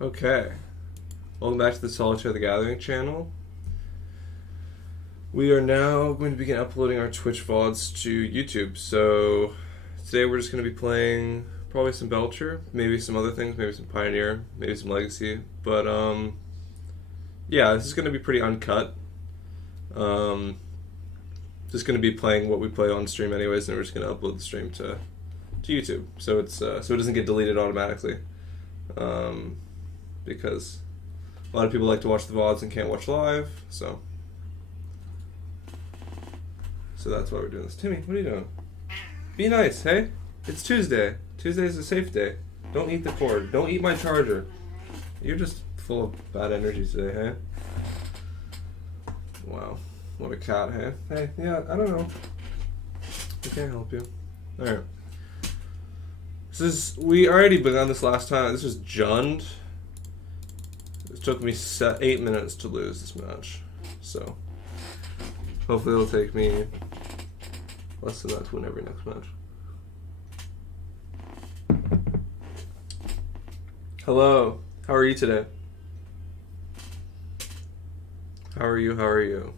Okay, welcome back to the Solitaire the Gathering channel. We are now going to begin uploading our Twitch VODs to YouTube. So today we're just going to be playing probably some Belcher, maybe some other things, maybe some Pioneer, maybe some Legacy. But yeah, this is going to be pretty uncut. Just going to be playing what we play on stream anyways, and we're just going to upload the stream to YouTube, so it's so it doesn't get deleted automatically. Because a lot of people like to watch the VODs and can't watch live, so that's why we're doing this. Timmy, what are you doing? Be nice, hey? It's Tuesday. Tuesday is a safe day. Don't eat the cord. Don't eat my charger. You're just full of bad energy today, hey? Wow. What a cat, hey? Hey, yeah, I don't know. I can't help you. Alright. We already begun this last time. This was Jund. It took me 8 minutes to lose this match, so hopefully it'll take me less than that to win every next match. Hello, how are you today? How are you? How are you?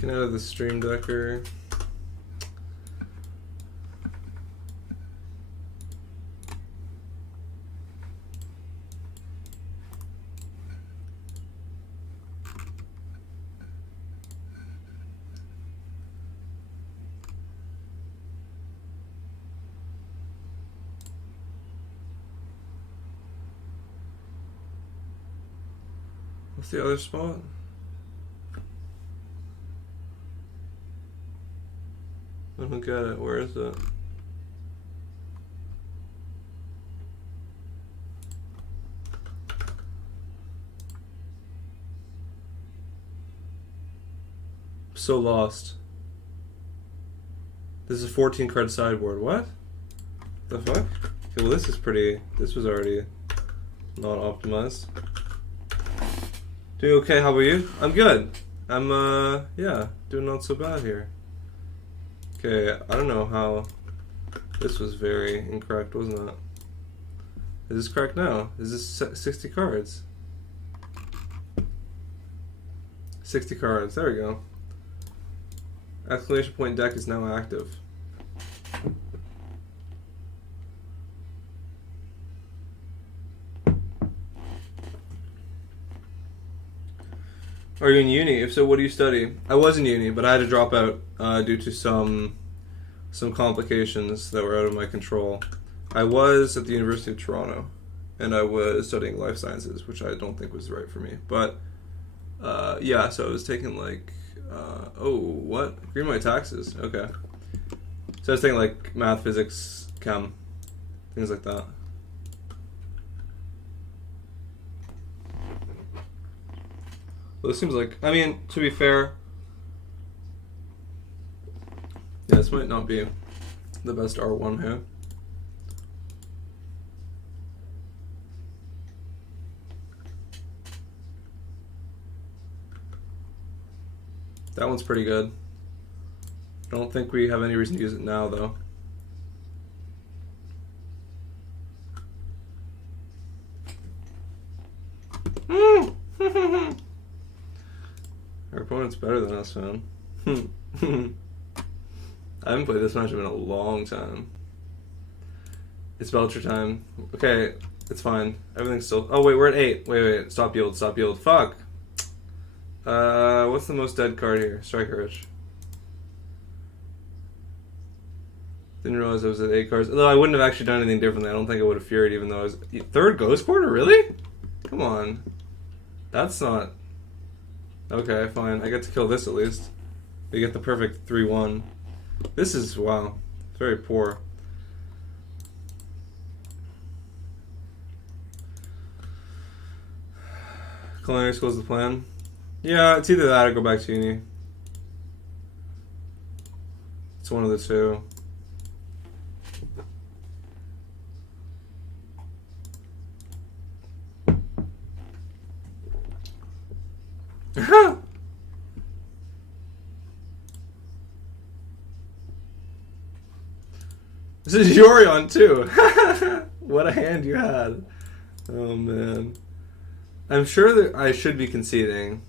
Get out of the stream decker. What's the other spot? I don't get it. Where is it? So lost. This is a 14 card sideboard. What? The fuck? Okay, well, this is pretty. This was already not optimized. Doing okay. How about you? I'm good. I'm yeah, doing not so bad here. Okay, I don't know how. This was very incorrect, wasn't it? Is this correct now? Is this 60 cards? 60 cards, there we go. Exclamation point deck is now active. Are you in uni? If so, what do you study? I was in uni, but I had to drop out due to some complications that were out of my control. I was at the University of Toronto, and I was studying life sciences, which I don't think was right for me. But yeah, so I was taking like oh, what? Green my taxes. Okay. So I was taking like math, physics, chem, things like that. Well, this seems like, I mean, to be fair, yeah, this might not be the best R1 here. That one's pretty good. I don't think we have any reason to use it now, though. Our opponent's better than us, man. I haven't played this matchup in a long time. It's Belcher time. Okay, it's fine. Everything's still... Oh, wait, we're at 8. Wait. Stop yield, stop yield. Fuck! What's the most dead card here? Striker Rich. Didn't realize I was at 8 cards. Although I wouldn't have actually done anything differently. I don't think I would have Furied even though I was... Third Ghost Quarter? Really? Come on. That's not... Okay, fine. I get to kill this at least. We get the perfect 3-1. This is, wow, very poor. Culinary school's the plan. Yeah, it's either that or go back to uni. It's one of the two. This is Yorion too. What a hand you had. Oh man. I'm sure that I should be conceding.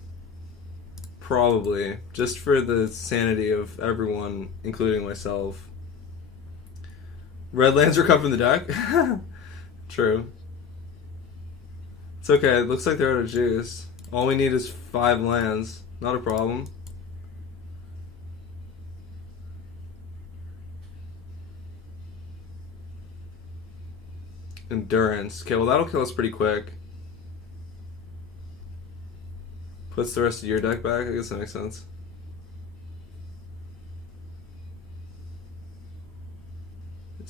Probably. Just for the sanity of everyone, including myself. Red lands are cut from the deck? True. It's okay. It looks like they're out of juice. All we need is 5 lands. Not a problem. Endurance. Okay, well that'll kill us pretty quick. Puts the rest of your deck back? I guess that makes sense.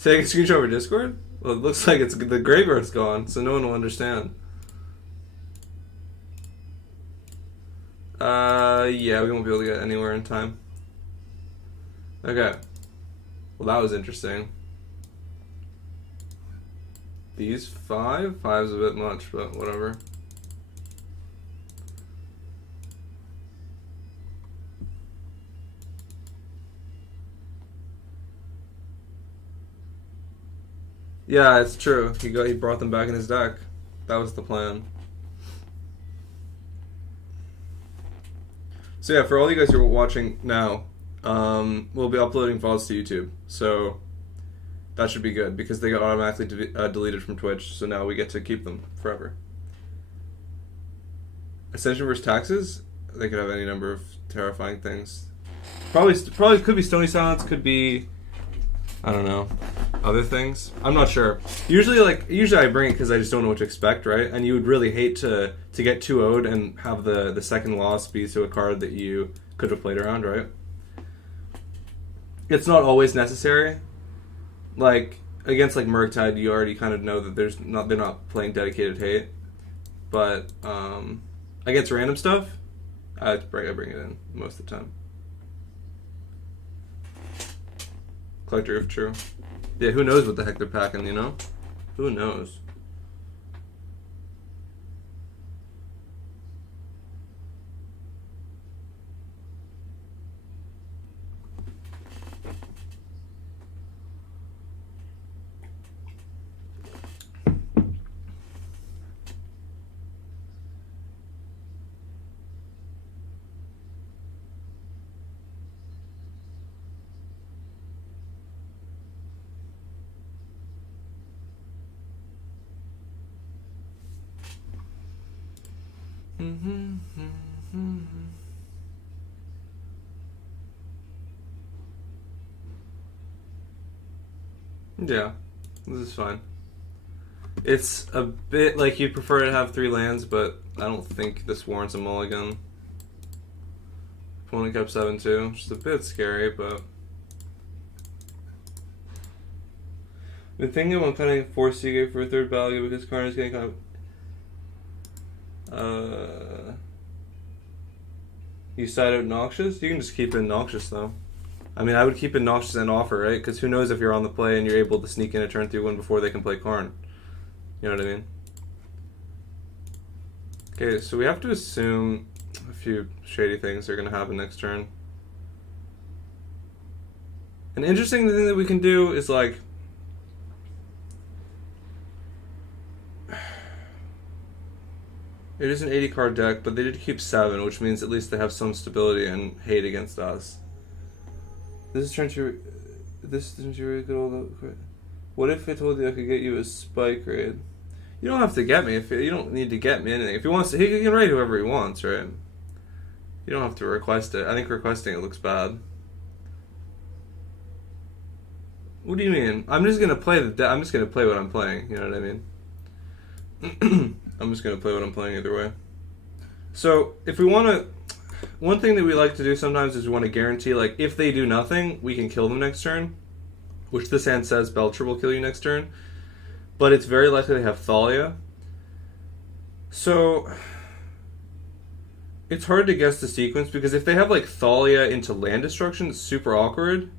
Take a screenshot over Discord? Well, it looks like it's the graveyard's gone, so no one will understand. Yeah, we won't be able to get anywhere in time. Okay. Well, that was interesting. These 5? 5's a bit much, but whatever. Yeah, it's true. He brought them back in his deck. That was the plan. So yeah, for all you guys who are watching now, we'll be uploading VODs to YouTube. So that should be good because they got automatically deleted from Twitch. So now we get to keep them forever. Ascension versus Taxes? They could have any number of terrifying things. Probably could be Stony Silence. Could be, I don't know, other things. I'm not sure. Usually I bring it because I just don't know what to expect, right? And you would really hate to get 2-0'd and have the second loss be to a card that you could have played around, right? It's not always necessary. Like against like Murktide, you already kind of know that they're not playing dedicated hate. But against random stuff, I bring it in most of the time. Collector if true. Yeah, who knows what the heck they're packing, you know? Who knows? Yeah, this is fine. It's a bit like you'd prefer to have 3 lands, but I don't think this warrants a mulligan. Opponent kept 7-2, which is a bit scary, but... Been thinking about cutting 4 Seagate for a 3rd value because Karn is getting kind of... You side out Noxious? You can just keep in Noxious, though. I mean, I would keep in Noxious and Offer, right? Because who knows if you're on the play and you're able to sneak in a turn 3 win before they can play Karn. You know what I mean? Okay, so we have to assume a few shady things are going to happen next turn. An interesting thing that we can do is, like... It is an 80-card deck, but they did keep 7, which means at least they have some stability and hate against us. This is turn to... This is really good old... What if I told you I could get you a spike raid? You don't have to get me. You don't need to get me anything. If he wants to, he can raid whoever he wants, right? You don't have to request it. I think requesting it looks bad. What do you mean? I'm just gonna play I'm just gonna play what I'm playing. You know what I mean? I'm just gonna play what I'm playing either way. So if we want to, one thing that we like to do sometimes is we want to guarantee, like, if they do nothing, we can kill them next turn. Which this hand says Belcher will kill you next turn. But it's very likely they have Thalia. So it's hard to guess the sequence, because if they have, like, Thalia into land destruction, it's super awkward.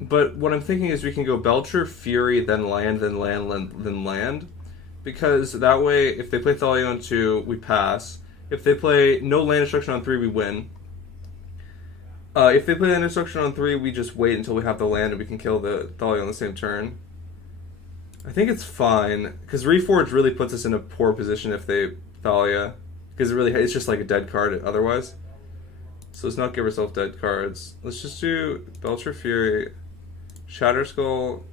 But what I'm thinking is we can go Belcher, Fury, then land, then land, then land. Because that way, if they play Thalia on 2, we pass. If they play no land destruction on 3, we win. If they play land destruction on 3, we just wait until we have the land and we can kill the Thalia on the same turn. I think it's fine, because Reforge really puts us in a poor position if they Thalia, because it's just like a dead card otherwise. So let's not give ourselves dead cards. Let's just do Belcher Fury, Shatter Skull,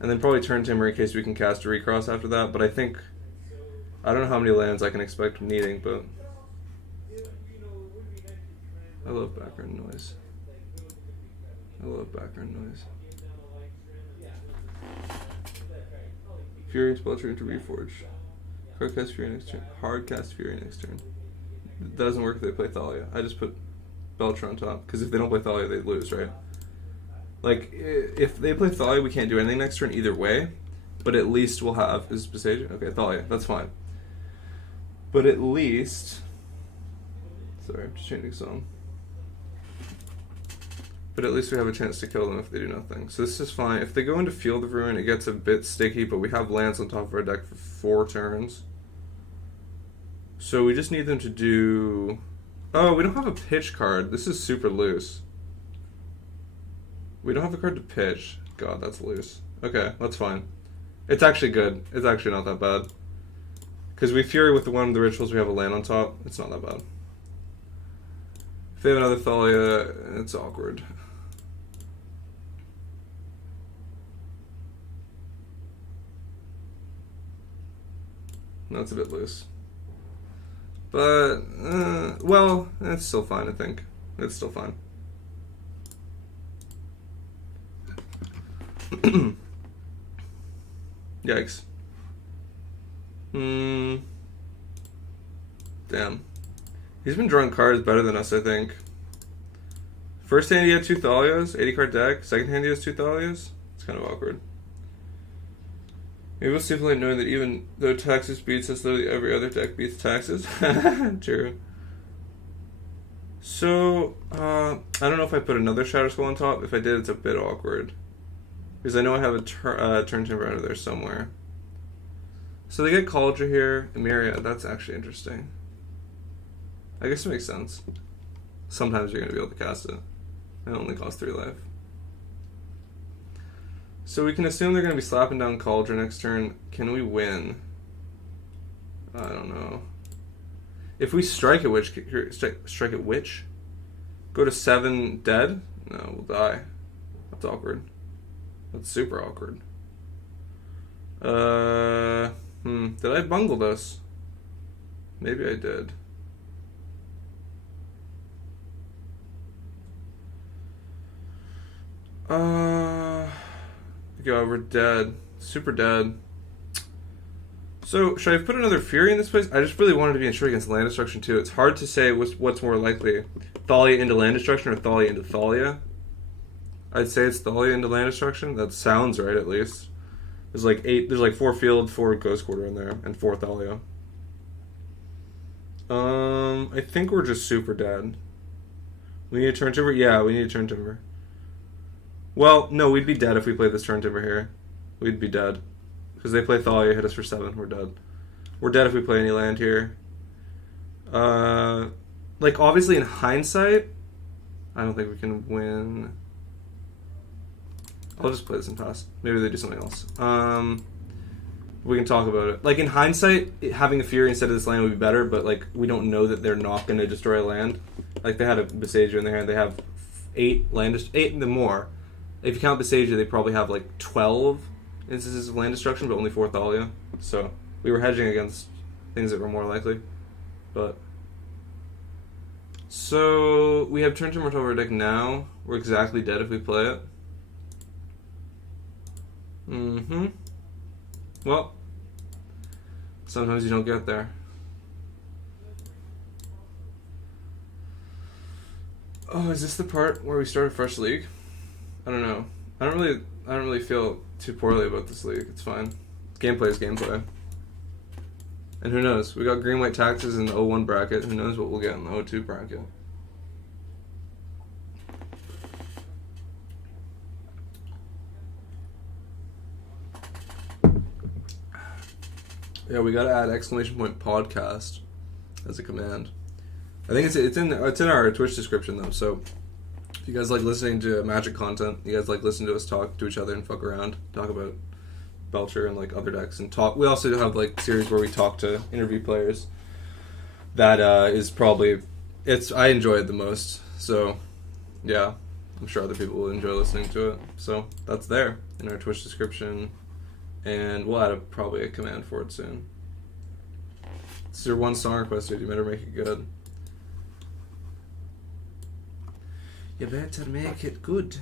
and then probably Turn Timber in case we can cast a Recross after that, but I don't know how many lands I can expect needing, but I love background noise. Fury into Belcher into Reforge. Hard cast Fury next turn. Hard cast Fury next turn. That doesn't work if they play Thalia. I just put Belcher on top, because if they don't play Thalia, they lose, right? Like, if they play Thalia, we can't do anything next turn either way, but at least we'll have... Is Besage? Okay, Thalia, that's fine. But at least... Sorry, I'm just changing song. But at least we have a chance to kill them if they do nothing. So this is fine. If they go into Field of Ruin, it gets a bit sticky, but we have lands on top of our deck for 4 turns. So we just need them to do... Oh, we don't have a pitch card. This is super loose. We don't have a card to pitch. God, that's loose. Okay, that's fine. It's actually good. It's actually not that bad. Because we Fury with one of the rituals, we have a land on top. It's not that bad. If they have another Thalia, it's awkward. That's a bit loose. But, well, it's still fine, I think. It's still fine. Yikes. Damn. He's been drawing cards better than us, I think. First hand he had 2 Thalias, 80 card deck. Second hand he has 2 Thalias. It's kind of awkward. Maybe we'll stipulate knowing that even though Taxes beats us, literally every other deck beats Taxes. True. So, I don't know if I put another Shatter Skull on top. If I did, it's a bit awkward. Because I know I have a Turn Timber under there somewhere. So they get Cauldron here. Emiria, that's actually interesting. I guess it makes sense. Sometimes you're going to be able to cast it. It only costs 3 life. So we can assume they're going to be slapping down Cauldron next turn. Can we win? I don't know. If we strike at Witch, strike at Witch? Go to 7 dead? No, we'll die. That's awkward. That's super awkward. Did I bungle this? Maybe I did. God, we're dead. Super dead. So, should I have put another Fury in this place? I just really wanted to be insured against land destruction too. It's hard to say what's more likely. Thalia into land destruction or Thalia into Thalia? I'd say it's Thalia into land destruction. That sounds right, at least. There's like 4 field, 4 Ghost Quarter in there, and 4 Thalia. I think we're just super dead. We need a Turn Timber? Yeah, we need a Turn Timber. Well, no, we'd be dead if we played this Turn Timber here. We'd be dead. Because they play Thalia, hit us for 7, we're dead. We're dead if we play any land here. Like, obviously in hindsight, I don't think we can win. I'll just play this and pass. Maybe they do something else. We can talk about it. Like, in hindsight, having a Fury instead of this land would be better, but, like, we don't know that they're not going to destroy a land. Like, they had a Besage in their hand. They have 8 and more. If you count Besage, they probably have, like, 12 instances of land destruction, but only 4 Thalia. So, we were hedging against things that were more likely. But... So, we have Turn Timber on top of our deck now. We're exactly dead if we play it. Well, sometimes you don't get there. Oh, is this the part where we start a fresh league? I don't know. I don't really feel too poorly about this league. It's fine. Gameplay is gameplay. And who knows? We got green-white taxes in the 0-1 bracket. Who knows what we'll get in the 0-2 bracket? Yeah, we gotta add !podcast as a command. I think it's in our Twitch description though. So if you guys like listening to Magic content, you guys like listening to us talk to each other and fuck around, talk about Belcher and like other decks and talk. We also have like series where we talk to interview players. That is probably I enjoy it the most. So yeah, I'm sure other people will enjoy listening to it. So that's there in our Twitch description, and we'll add probably a command for it soon. This is your one song request, dude. You better make it good. You better make it good.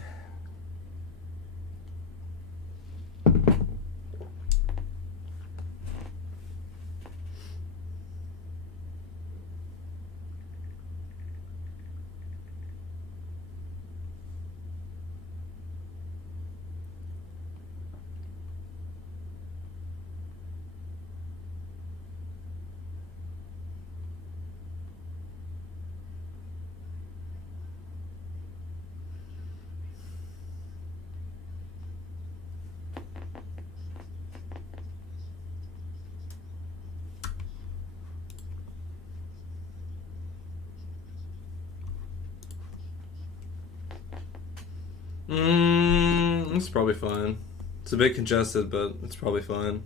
It's probably fine. It's a bit congested, but it's probably fine.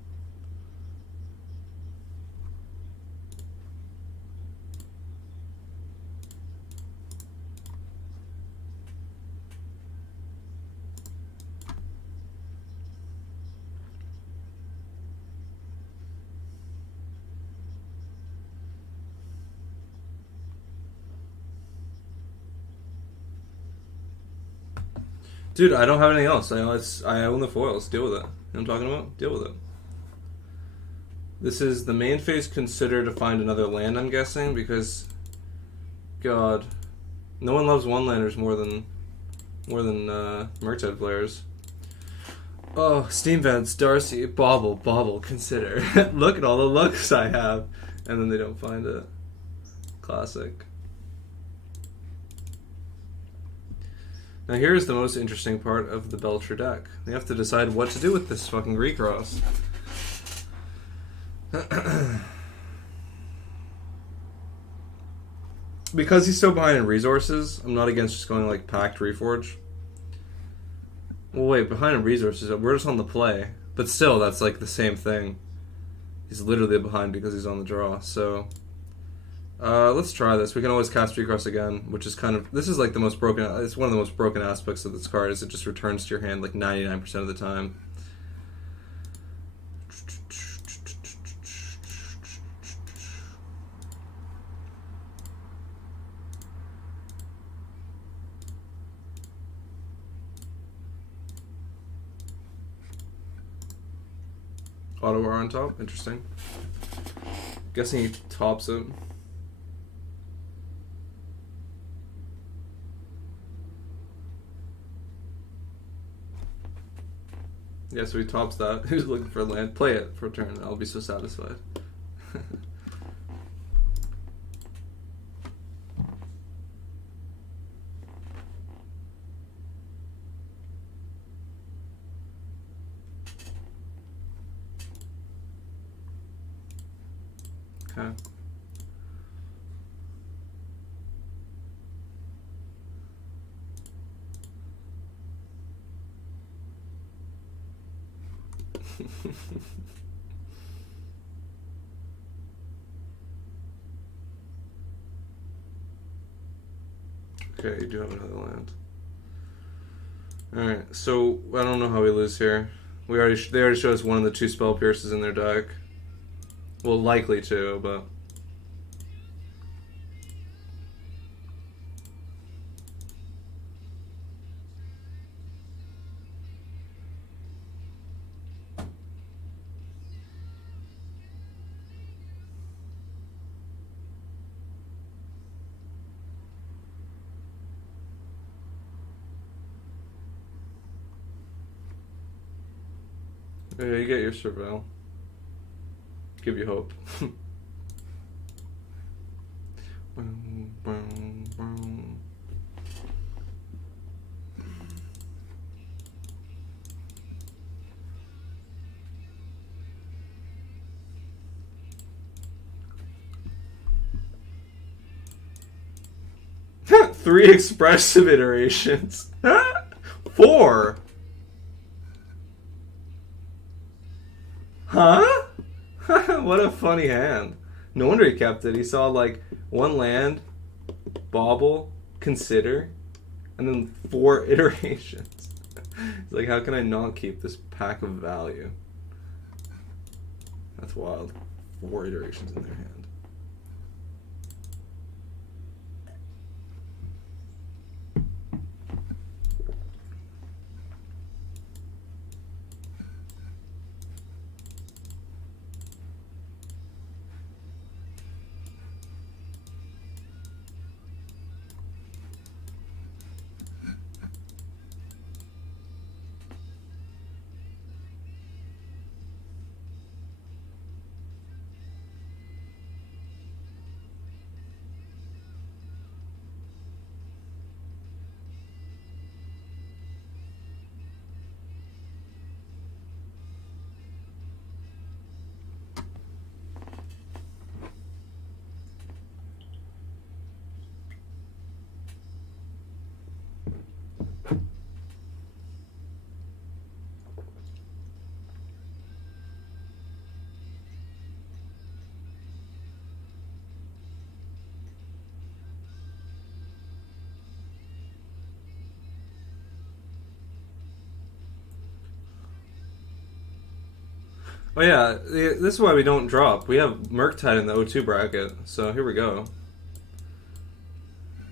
Dude, I don't have anything else. I own the foils. Deal with it. You know what I'm talking about? Deal with it. This is the main phase. Consider to find another land, I'm guessing, because God, no one loves one-landers more than Murktide players. Oh, Steam Vents, Darcy, Bobble, consider. Look at all the looks I have. And then they don't find it. Classic. Now here's the most interesting part of the Belcher deck. They have to decide what to do with this fucking recross. Because he's so behind in resources, I'm not against just going like Pact Reforge. Well, wait, behind in resources, we're just on the play. But still, that's like the same thing. He's literally behind because he's on the draw, so... let's try this. We can always cast Recross again, which is kind of... This is like the most broken... It's one of the most broken aspects of this card, is it just returns to your hand like 99% of the time. Auto R on top, interesting. Guessing he tops it. Yeah, so he tops that. He's looking for a land. Play it for a turn. I'll be so satisfied. Okay. Okay, you do have another land. Alright, so I don't know how we lose here. They already showed us one of the two spell pierces in their deck. Well, likely to, but... Yeah, you get your surveil. Give you hope. 3 expressive iterations. 4. Huh? What a funny hand. No wonder he kept it. He saw like 1 land, bauble, consider, and then 4 iterations. He's like, how can I not keep this pack of value? That's wild. 4 iterations in their hand. Oh yeah, this is why we don't drop. We have Murktide in the O2 bracket, so here we go.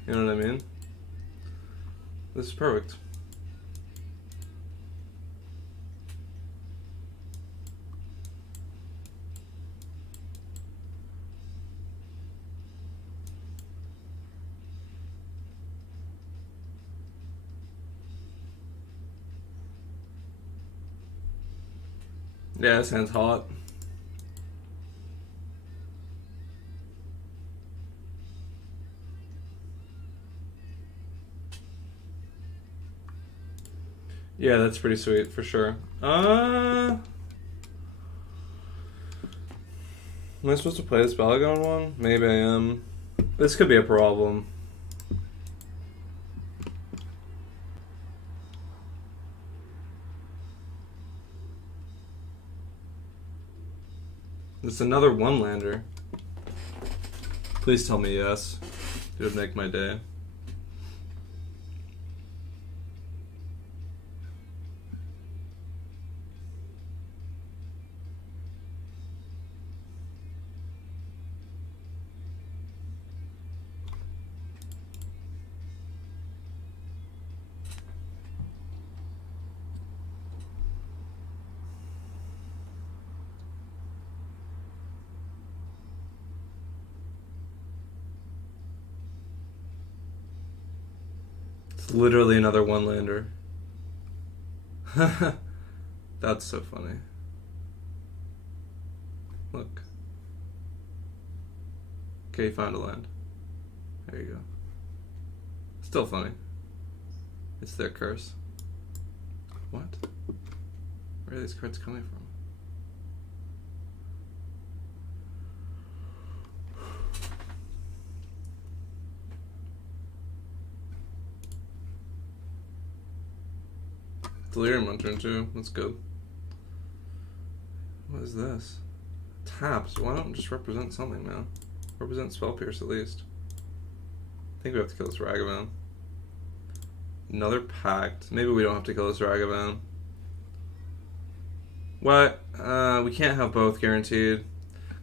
You know what I mean? This is perfect. Yeah, this hand's hot. Yeah, that's pretty sweet for sure. Am I supposed to play this Balagon one? Maybe I am. This could be a problem. It's another one-lander. Please tell me yes. It would make my day. Literally another one-lander. That's so funny. Look. Okay, found a land. There you go. Still funny. It's their curse. What? Where are these cards coming from? Delirium on turn 2. That's good. What is this? Taps. Why don't just represent something now? Represent Spell Pierce at least. I think we have to kill this Ragavan. Another Pact. Maybe we don't have to kill this Ragavan. What? We can't have both guaranteed.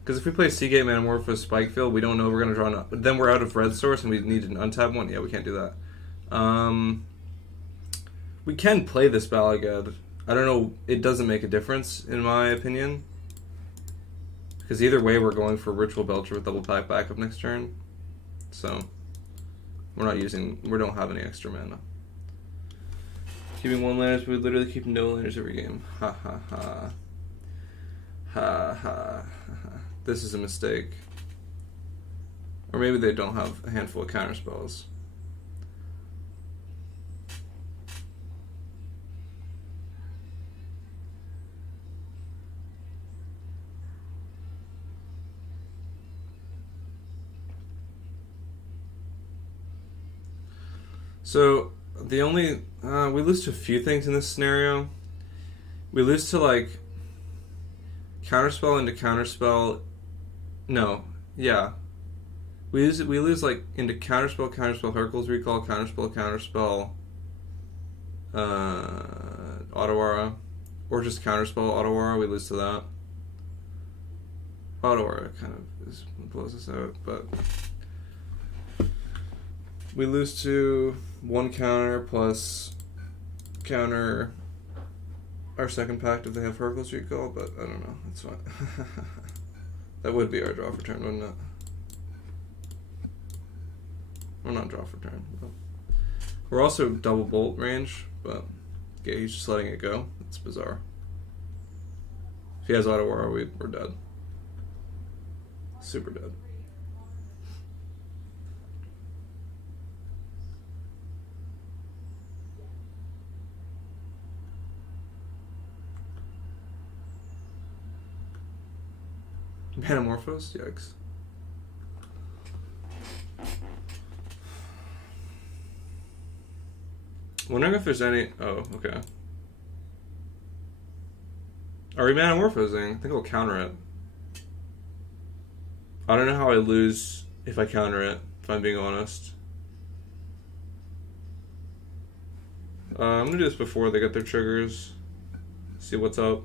Because if we play Seagate Metamorphosis Spike Field, we don't know we're going to draw an... Then we're out of red source and we need an untap one. Yeah, we can't do that. We can play this Balagad. I don't know. It doesn't make a difference, in my opinion. Because either way, we're going for Ritual Belcher with double pack backup next turn. So, we're not using... We don't have any extra mana. Keeping one landers, we would literally keep no landers every game. Ha ha ha. Ha ha ha. This is a mistake. Or maybe they don't have a handful of counter spells. So the only we lose to a few things in this scenario. We lose to like counterspell into counterspell. No, yeah, we lose like into counterspell Hercules recall counterspell Otawara, or just counterspell Otawara. We lose to that. Otawara kind of blows us out, but we lose to one counter plus counter our second pact if they have Hercules recall, but I don't know. It's fine. That would be our draw for turn, wouldn't it? Or not draw for turn. But we're also double bolt range, but yeah, he's just letting it go. It's bizarre. If he has Otawara, we're dead. Super dead. Metamorphose? Yikes. Wondering if there's any... Oh, okay. Are we metamorphosing? I think I'll counter it. I don't know how I lose if I counter it, if I'm being honest. I'm going to do this before they get their triggers. See what's up.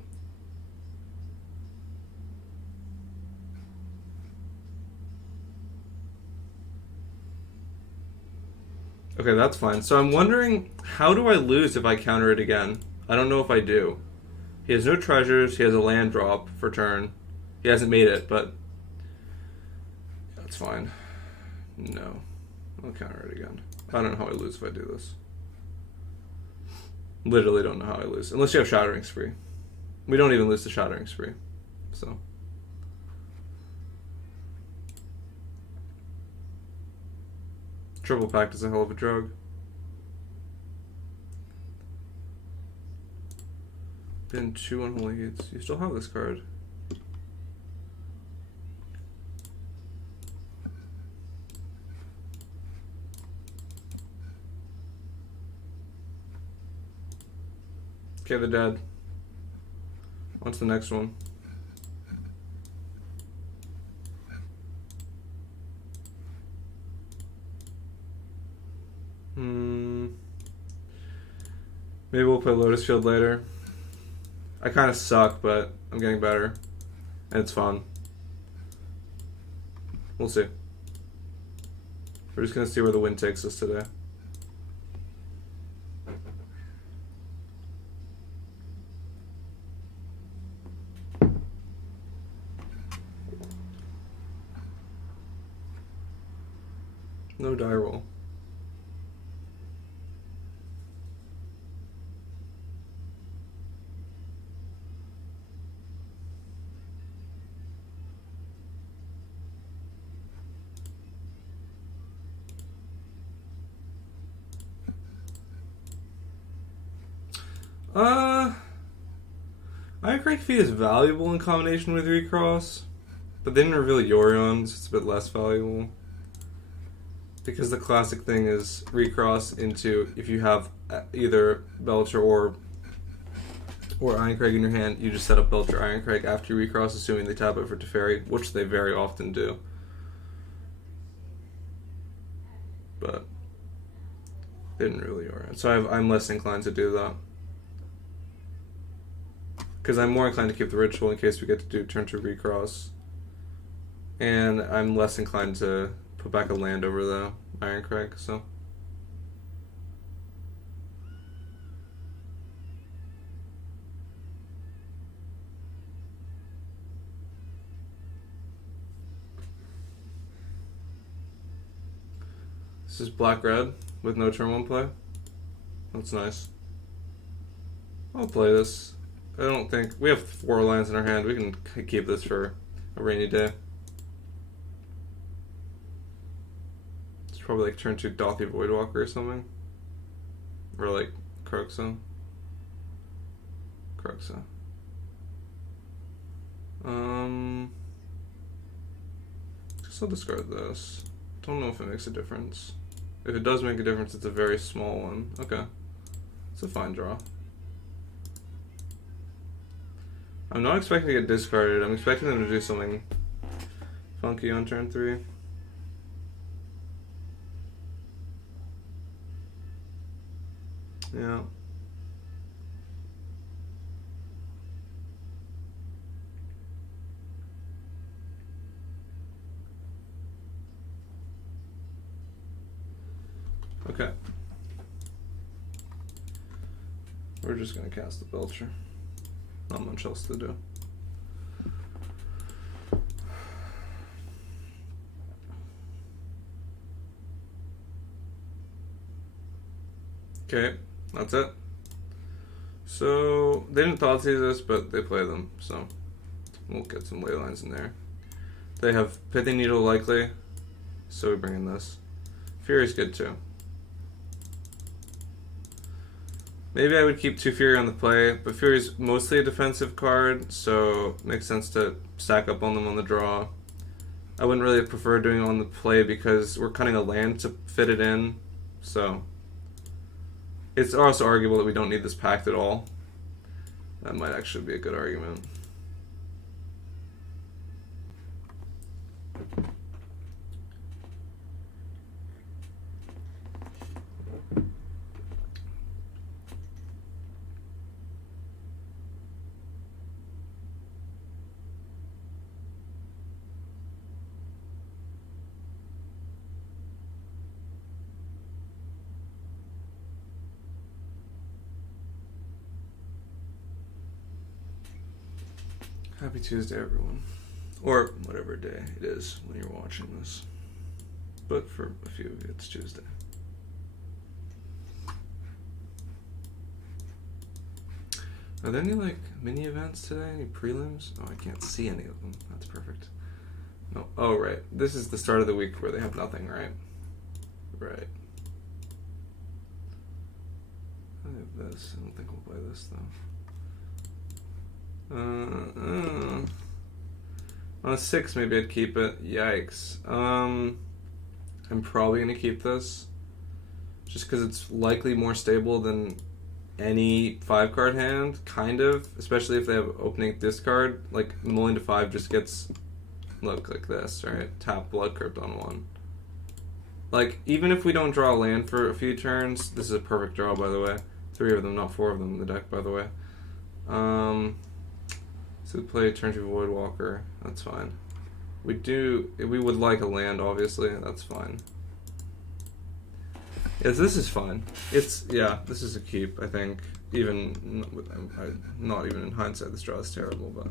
Okay, that's fine. So I'm wondering, how do I lose if I counter it again? I don't know if I do. He has no treasures. He has a land drop for turn. He hasn't made it, but that's fine. No. I'll counter it again. I don't know how I lose if I do this. Literally don't know how I lose. Unless you have Shattering Spree. We don't even lose the Shattering Spree. So... Triple Pact is a hell of a drug. Been 2 unholy hits. You still have this card. Okay, they're dead. What's the next one? Maybe we'll play Lotus Field later. I kind of suck, but I'm getting better. And it's fun. We'll see. We're just going to see where the wind takes us today. No die roll. Iron Crank Feet is valuable in combination with Recross, but they didn't reveal Yorion, so it's a bit less valuable. Because the classic thing is Recross into, if you have either Belcher or Ironcrag in your hand, you just set up Belcher Ironcrag after you Recross, assuming they tap it for Teferi, which they very often do. But they didn't really Yorion, so I'm less inclined to do that. Because I'm more inclined to keep the ritual in case we get to do turn 2 Recross. And I'm less inclined to put back a land over the Ironcrag, so. This is black-red with no turn 1 play. That's nice. I'll play this. I don't think... We have 4 lands in our hand. We can keep this for a rainy day. It's probably like turn 2 Dothy Voidwalker or something. Or like Kroxa. Guess I'll discard this. Don't know if it makes a difference. If it does make a difference, it's a very small one. Okay. It's a fine draw. I'm not expecting to get discarded. I'm expecting them to do something funky on turn 3. Yeah. Okay. We're just gonna cast the Belcher. Not much else to do. Okay, that's it. So they didn't thought see this, but they play them, so we'll get some ley lines in there. They have Pithing Needle likely, so we bring in this. Fury's good too. Maybe I would keep 2 Fury on the play, but Fury's mostly a defensive card, so it makes sense to stack up on them on the draw. I wouldn't really prefer doing it on the play because we're cutting a land to fit it in, so it's also arguable that we don't need this pact at all. That might actually be a good argument. Happy Tuesday, everyone. Or whatever day it is when you're watching this. But for a few of you, it's Tuesday. Are there any, like, mini events today? Any prelims? Oh, I can't see any of them. That's perfect. No. Oh, right. This is the start of the week where they have nothing, right? Right. I have this. I don't think we'll play this, though. On a 6, maybe I'd keep it. Yikes. I'm probably going to keep this. Just because it's likely more stable than any 5-card hand, kind of. Especially if they have opening discard. Like, the mulling to 5 just gets, look, like this, right? Tap Blood Crypt on 1. Like, even if we don't draw a land for a few turns, this is a perfect draw, by the way. 3 of them, not 4 of them in the deck, by the way. So we play turn 2 Voidwalker. That's fine. We would like a land, obviously. That's fine. Yes, this is fine. This is a keep, I think. Even, not even in hindsight, this draw is terrible, but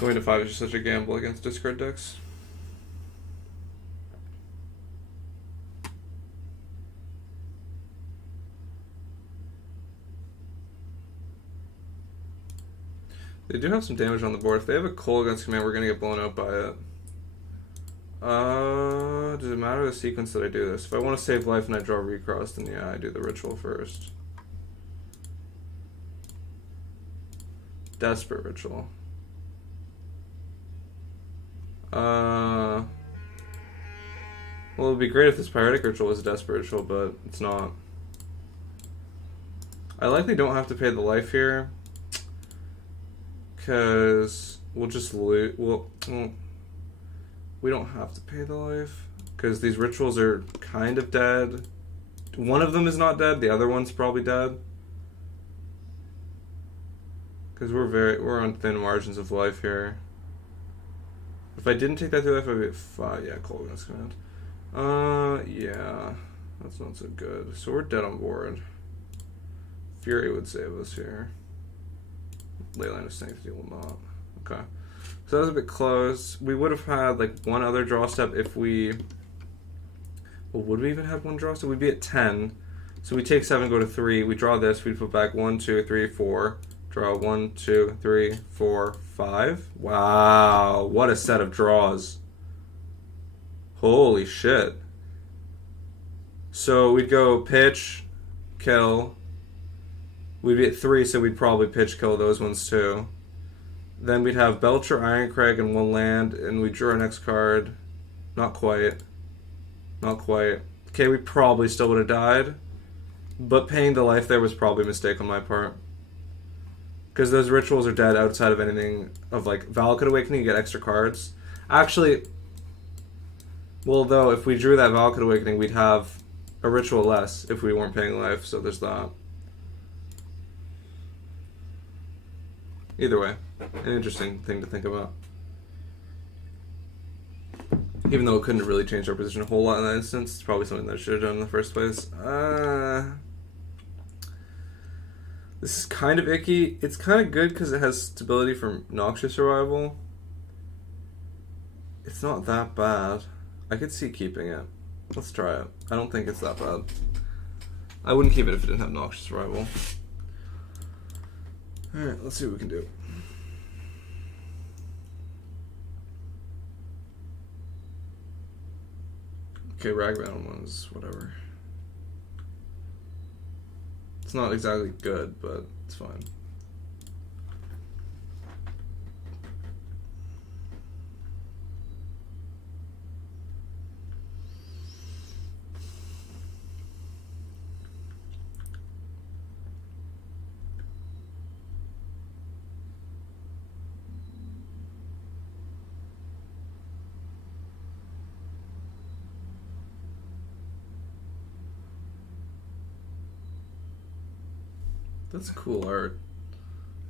going to 5 is just such a gamble against discard decks. They do have some damage on the board. If they have a Coal against command, we're going to get blown out by it. Does it matter the sequence that I do this? If I want to save life and I draw Recross, then yeah, I do the ritual first. Desperate Ritual. Well, it would be great if this Pyretic Ritual was a Desperate Ritual, but it's not. I likely don't have to pay the life here. Because we'll just loot. We don't have to pay the life because these rituals are kind of dead. One of them is not dead. The other one's probably dead. Because we're on thin margins of life here. If I didn't take that through life, I'd be at 5. Yeah, Cold against command. Yeah, that's not so good. So we're dead on board. Fury would save us here. Leyline of Sanctity will not. Okay. So that was a bit close. We would have had like one other draw step if we... Well, would we even have one draw step? We'd be at 10. So we take 7, go to 3. We draw this. We'd put back 1, 2, 3, 4. Draw 1, 2, 3, 4, 5. Wow. What a set of draws. Holy shit. So we'd go pitch, kill. We'd be at 3, so we'd probably pitch kill those ones too. Then we'd have Belcher, Ironcrag, and 1 land, and we draw our next card. Not quite. Not quite. Okay, we probably still would have died. But paying the life there was probably a mistake on my part. Because those rituals are dead outside of anything of like Valakut Awakening, you get extra cards. Actually, well, though, if we drew that Valakut Awakening, we'd have a ritual less if we weren't paying life, so there's that. Either way, an interesting thing to think about. Even though it couldn't really change our position a whole lot in that instance, it's probably something that I should have done in the first place. This is kind of icky. It's kind of good because it has stability for Noxious Survival. It's not that bad. I could see keeping it. Let's try it. I don't think it's that bad. I wouldn't keep it if it didn't have Noxious Survival. Alright, let's see what we can do. Okay, Ragbound ones, whatever. It's not exactly good, but it's fine. That's cool art. I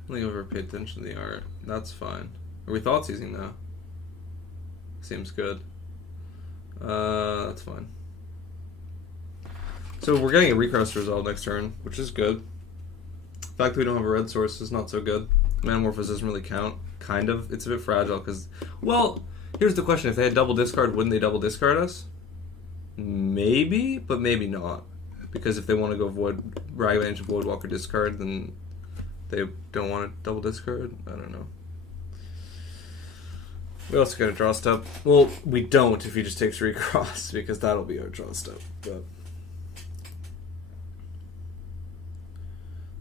don't think I've ever paid attention to the art. That's fine. Are we thought seizing now? Seems good. That's fine. So we're getting a recross resolve next turn, which is good. The fact that we don't have a red source is not so good. Manamorphose doesn't really count. Kind of. It's a bit fragile because... Well, here's the question. If they had double discard, wouldn't they double discard us? Maybe, but maybe not. Because if they want to go Void, Raglange, Voidwalker discard, then they don't want to double discard. I don't know. We also got a draw step. Well, we don't if he just takes recross, because that'll be our draw step. But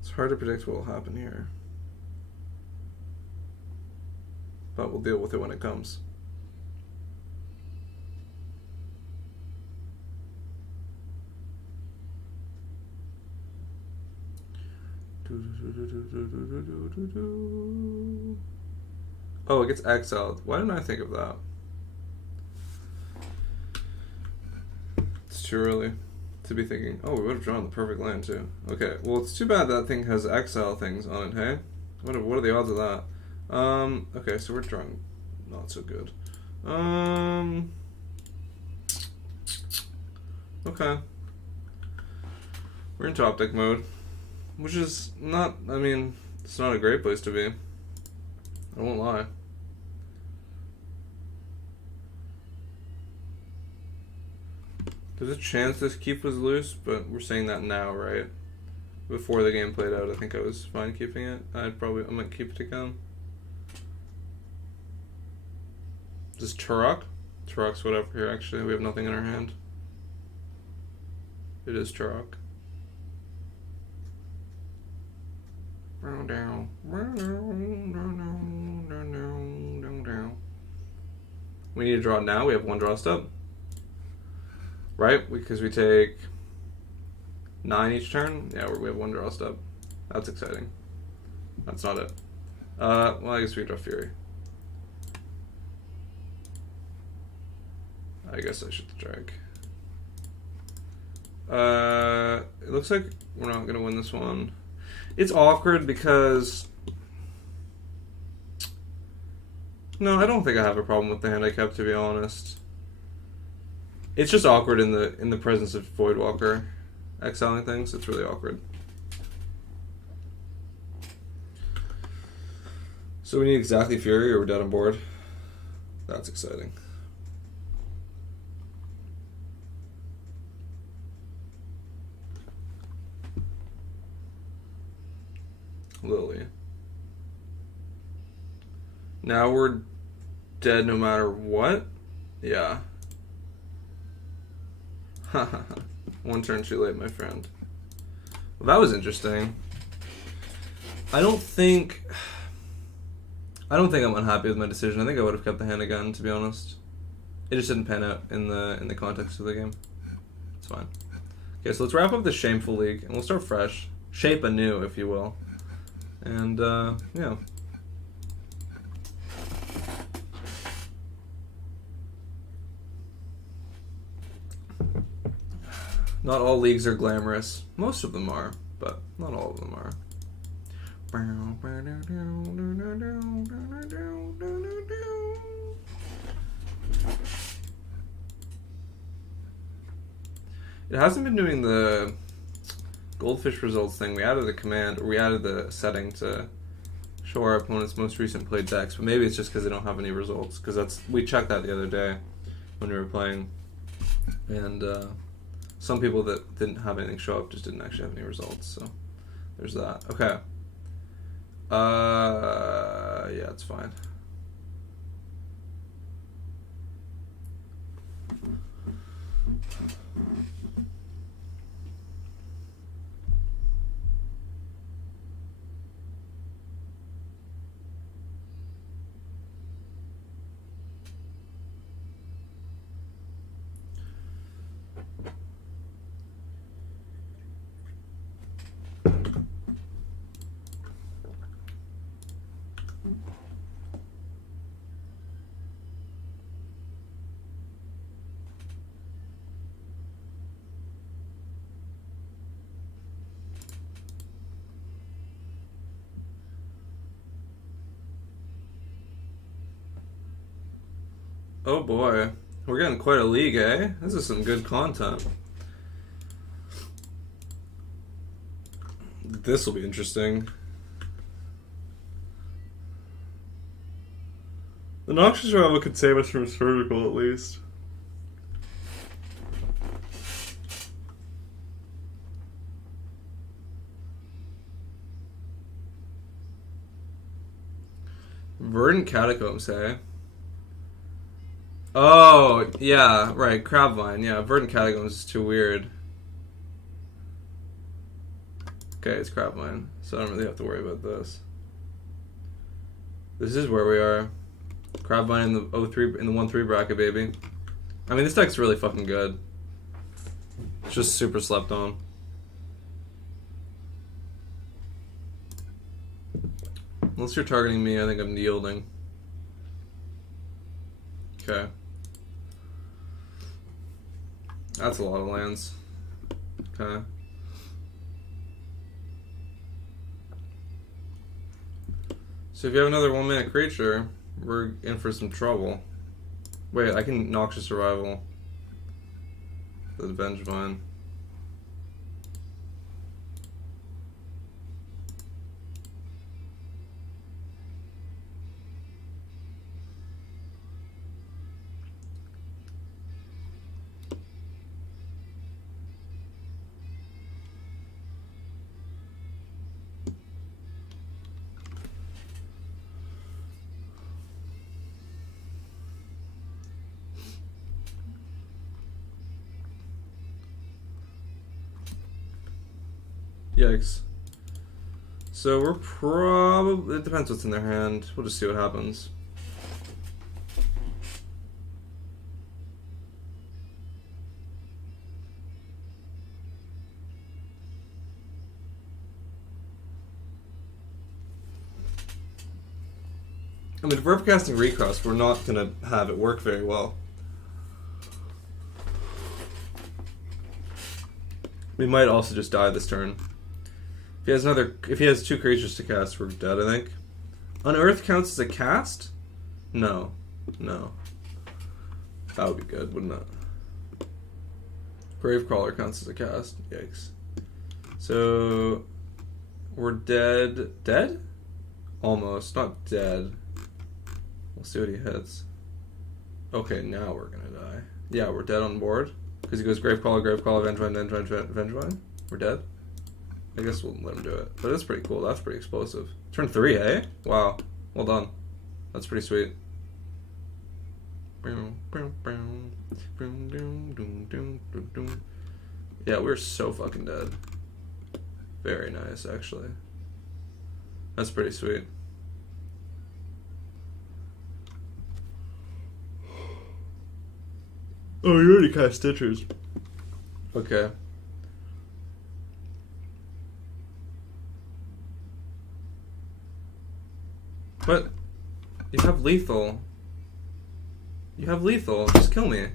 it's hard to predict what will happen here. But we'll deal with it when it comes. Oh, it gets exiled. Why didn't I think of that? It's too early to be thinking, oh, we would have drawn the perfect land too. Okay, well, it's too bad that thing has exile things on it, hey? What are the odds of that? Okay, so we're drawing not so good. Okay. We're in top deck mode. Which is not, I mean, it's not a great place to be. I won't lie. There's a chance this keep was loose, but we're saying that now, right? Before the game played out, I think I was fine keeping it. I might keep it again. Is this Turok? Turok's whatever here, actually. We have nothing in our hand. It is Turok. We need to draw now. We have one draw step. Right? Because we take 9 each turn. Yeah, we have one draw step. That's exciting. That's not it. Well, I guess we draw Fury. I guess I should drag. It looks like we're not going to win this one. It's awkward because... No, I don't think I have a problem with the hand I kept, to be honest. It's just awkward in the presence of Voidwalker exiling things. It's really awkward. So we need exactly Fury or we're dead on board. That's exciting. Lily. Now we're dead no matter what? Yeah. One turn too late, my friend. Well, that was interesting. I don't think I'm unhappy with my decision. I think I would have kept the hand again, to be honest. It just didn't pan out in the context of the game. It's fine. Okay, so let's wrap up the Shameful League, and we'll start fresh. Shape anew, if you will. And, yeah. Not all leagues are glamorous. Most of them are, but not all of them are. It hasn't been doing the goldfish results thing. We added the command, or we added the setting to show our opponent's most recent played decks, but maybe it's just because they don't have any results. Because we checked that the other day when we were playing, and some people that didn't have anything show up just didn't actually have any results. So there's that. Okay. Yeah, it's fine. Oh boy, we're getting quite a league, eh? This is some good content. This will be interesting. The Noxious Rival could save us from Surgical at least. Verdant Catacombs, hey? Oh, yeah, right, Crabvine. Yeah, Verdant Catacombs is too weird. Okay, it's Crabvine, so I don't really have to worry about this. This is where we are. Crabvine in the 03 in the 1-3 bracket, baby. I mean, this deck's really fucking good. It's just super slept on. Unless you're targeting me, I think I'm yielding. Okay. That's a lot of lands. Okay. So if you have another 1-mana creature, we're in for some trouble. Wait, I can Noxious Survival. The Vengevine. Yikes. So we're probably... It depends what's in their hand. We'll just see what happens. I mean, if we're casting Recross, we're not going to have it work very well. We might also just die this turn. If he has 2 creatures to cast, we're dead, I think. Unearth counts as a cast? No. No. That would be good, wouldn't it? Gravecrawler counts as a cast. Yikes. So we're dead. Dead? Almost. Not dead. We'll see what he hits. Okay, now we're gonna die. Yeah, we're dead on board. Because he goes Gravecrawler, Gravecrawler, Vengevine, Vengevine. We're dead. I guess we'll let him do it. But it's pretty cool. That's pretty explosive. Turn 3, eh? Wow. Well done. That's pretty sweet. Yeah, we're so fucking dead. Very nice, actually. That's pretty sweet. Oh, you already cast Stitchers. Okay. But you have lethal. You have lethal. Just kill me.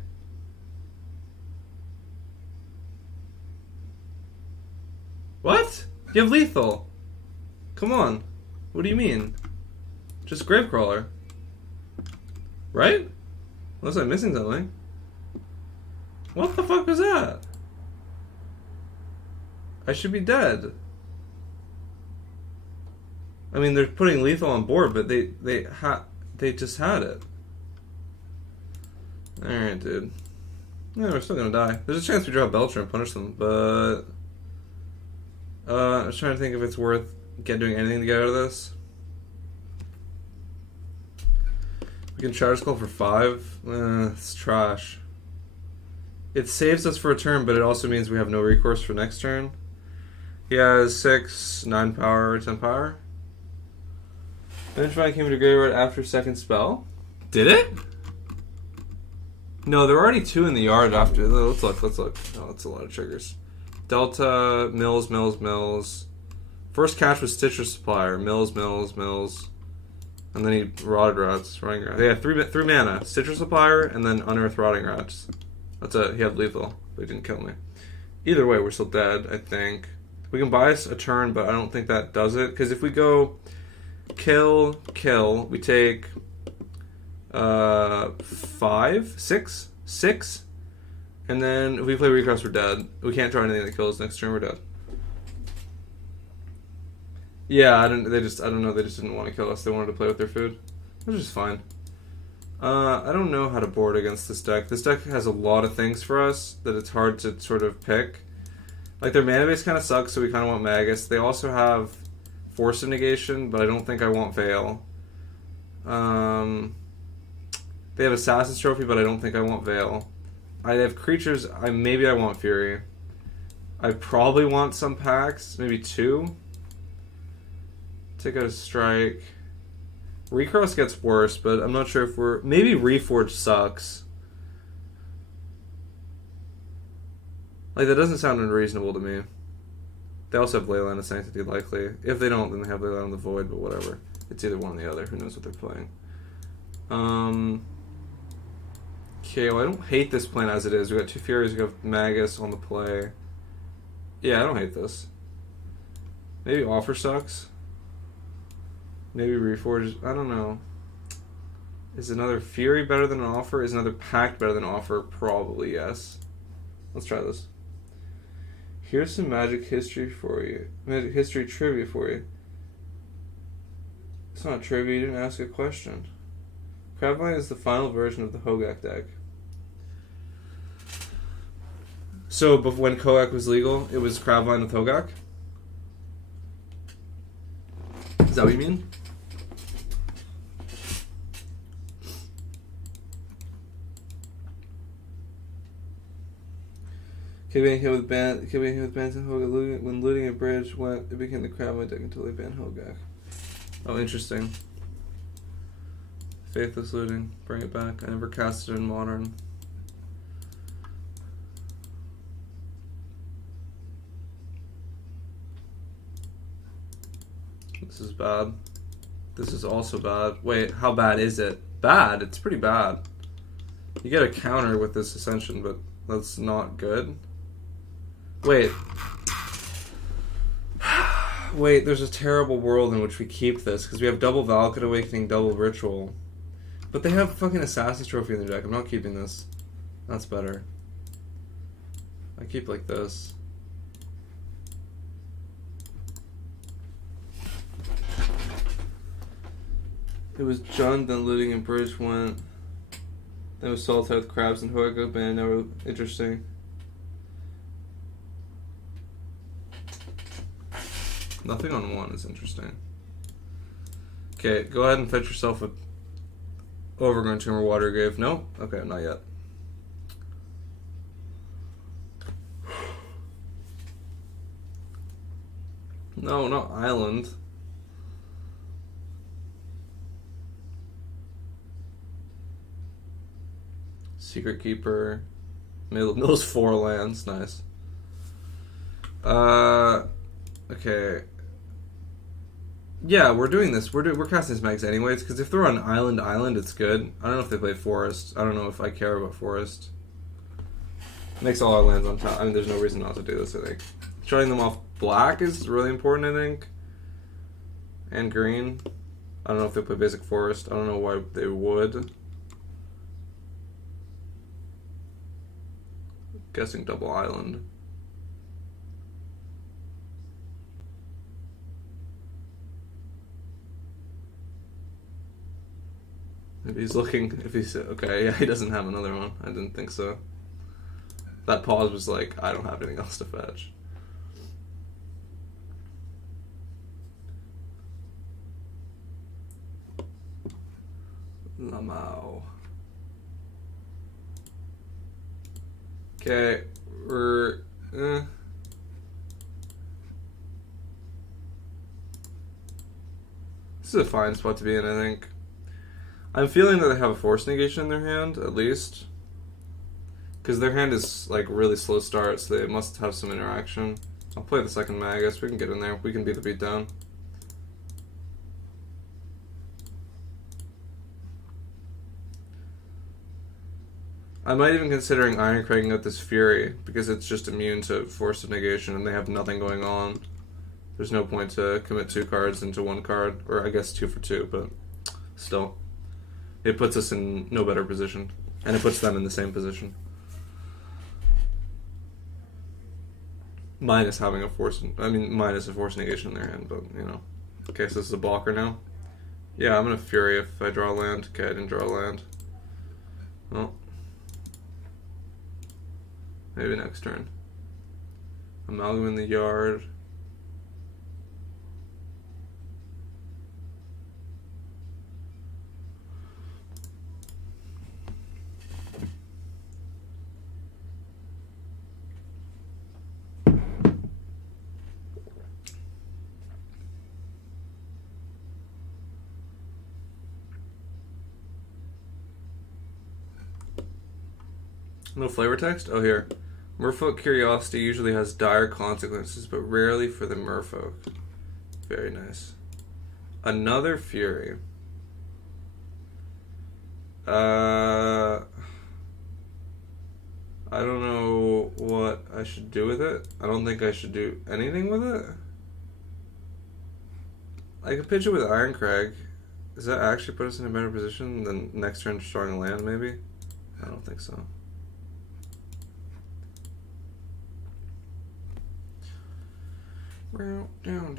What? You have lethal. Come on. What do you mean? Just Gravecrawler. Right? Unless I'm missing something. What the fuck was that? I should be dead. I mean, they're putting lethal on board, but they just had it. Alright, dude. Yeah, we're still gonna die. There's a chance we draw Belcher and punish them, but... I was trying to think if it's worth doing anything to get out of this. We can Shadow Skull for 5. It's trash. It saves us for a turn, but it also means we have no recourse for next turn. He has 6, 9 power, 10 power. Vengefy came into graveyard after second spell. Did it? No, there were already 2 in the yard after. Let's look. Oh, that's a lot of triggers. Delta, Mills. First catch was Stitcher Supplier. Mills. And then he Rotting Rats. Yeah, 3 mana. Stitcher Supplier, and then Unearth Rotting Rats. That's it. He had lethal, but he didn't kill me. Either way, we're still dead, I think. We can buy us a turn, but I don't think that does it. Because if we go kill, we take 5, 6. And then if we play Recross, we're dead. We can't draw anything that kills next turn, we're dead. Yeah, I don't know, they just didn't want to kill us. They wanted to play with their food. Which is fine. I don't know how to board against this deck. This deck has a lot of things for us that it's hard to sort of pick. Like, their mana base kind of sucks, so we kind of want Magus. They also have Force of Negation, but I don't think I want Veil. They have Assassin's Trophy, but I don't think I want Veil. I have creatures, maybe I want Fury. I probably want some packs, maybe 2. Take out a Strike. Recross gets worse, but I'm not sure if we're... Maybe Reforge sucks. Like, that doesn't sound unreasonable to me. They also have Leyline of Sanctity, likely. If they don't, then they have Leyline of the Void, but whatever. It's either one or the other. Who knows what they're playing. Okay, well, I don't hate this plan as it is. We got 2 Furies, we got Magus on the play. Yeah, I don't hate this. Maybe Offer sucks. Maybe Reforge. I don't know. Is another Fury better than an Offer? Is another Pact better than an Offer? Probably yes. Let's try this. Here's some Magic history for you. Magic history trivia for you. It's not trivia, you didn't ask a question. Crabline is the final version of the Hogak deck. So, when Koak was legal, it was Crabline with Hogak? Is that what you mean? Kept being hit with bans and Hogak. When looting a bridge, it became the Crabline deck until they banned Hogak. Oh, interesting. Faithless looting. Bring it back. I never cast it in Modern. This is bad. This is also bad. Wait, how bad is it? Bad? It's pretty bad. You get a counter with this Ascension, but that's not good. Wait. Wait, there's a terrible world in which we keep this, because we have double Valakut Awakening, double Ritual. But they have fucking Assassin's Trophy in their deck. I'm not keeping this. That's better. I keep like this. It was Jund, then looting and bridge went. Then it was Solitaire with crabs and Hogak band. Never interesting. Nothing on 1 is interesting. Okay, go ahead and fetch yourself a Overgrown Tumor Watergrave. No? Okay, not yet. No, not Island. Secret Keeper. Mill's 4 lands. Nice. Okay. Yeah, we're doing this. We're casting these mags anyways, because if they're on island, it's good. I don't know if they play forest. I don't know if I care about forest. Makes all our lands on top. I mean, there's no reason not to do this, I think. Shutting them off black is really important, I think. And green. I don't know if they play basic forest. I don't know why they would. Guessing double island. Maybe he's looking, if he's, okay, yeah, he doesn't have another one. I didn't think so. That pause was like, I don't have anything else to fetch. Lamau. Okay, we're, This is a fine spot to be in, I think. I'm feeling that they have a force negation in their hand, at least. Because their hand is, like, really slow start, so they must have some interaction. I'll play the second Magus. We can get in there. We can beat the beatdown. I might even considering Iron Cragging out this Fury, because it's just immune to force of negation, and they have nothing going on. There's no point to commit 2 cards into 1 card, or I guess 2 for 2, but still. It puts us in no better position, and it puts them in the same position. Minus having a force, minus a force negation in their hand, but, you know. Okay, so this is a blocker now. Yeah, I'm gonna Fury if I draw land. Okay, I didn't draw land. Well. Maybe next turn. Amalgam in the yard. No flavor text? Oh, here. Merfolk Curiosity usually has dire consequences, but rarely for the merfolk. Very nice. Another Fury. I don't know what I should do with it. I don't think I should do anything with it. I could pitch it with Ironcrag. Does that actually put us in a better position than next turn destroying a land, maybe? I don't think so. Down.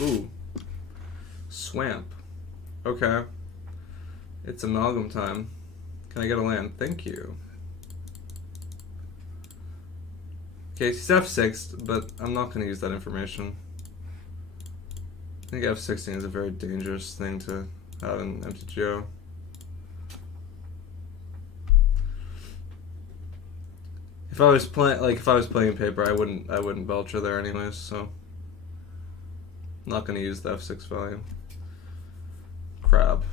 Ooh. Swamp. Okay. It's amalgam time. Can I get a land? Thank you. Okay, he's F6, but I'm not going to use that information. I think F16 is a very dangerous thing to have in MTGO. If I was playing paper, I wouldn't Belcher there anyways, so I'm not going to use the F6 value. Crab.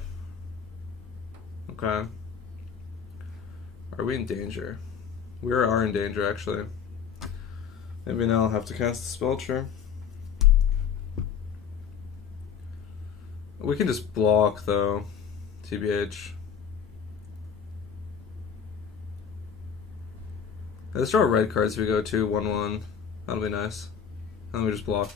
Okay. Are we in danger? We are in danger, actually. Maybe now I'll have to cast the Spellcher. We can just block, though. TBH. Let's draw red cards if we go 2-1-1. That'll be nice. And then we just block.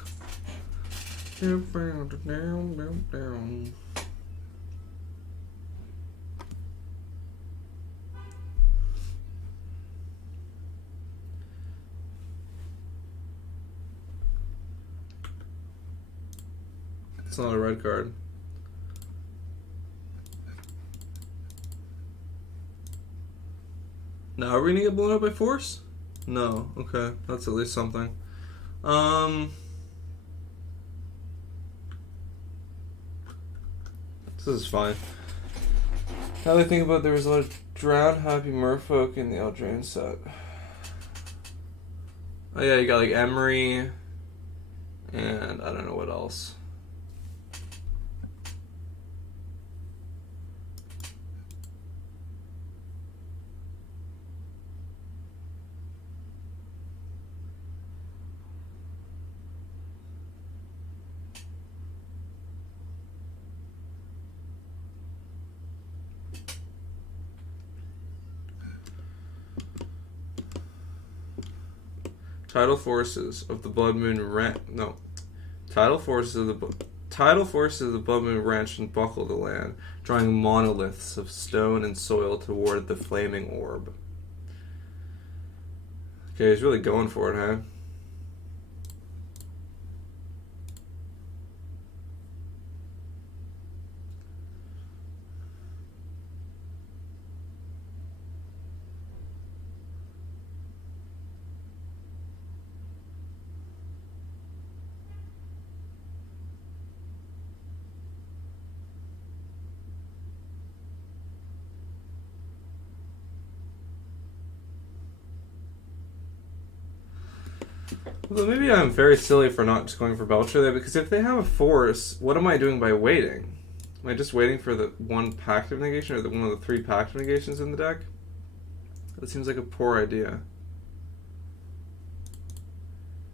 It's not a red card. Now are we gonna get blown up by force? No. Okay, that's at least something. This is fine. Now that I think about it, there was a lot of Drowned Happy Merfolk in the Eldraine set. Oh yeah, you got like Emery, and I don't know what else. Tidal forces of the Blood Moon Tidal forces of the Blood Moon wrenched and buckled the land, drawing monoliths of stone and soil toward the flaming orb. Okay, he's really going for it, huh? Well, maybe I'm very silly for not just going for Belcher there, because if they have a force, what am I doing by waiting? Am I just waiting for the one Pact negation, or one of the 3 Pact negations in the deck? That seems like a poor idea.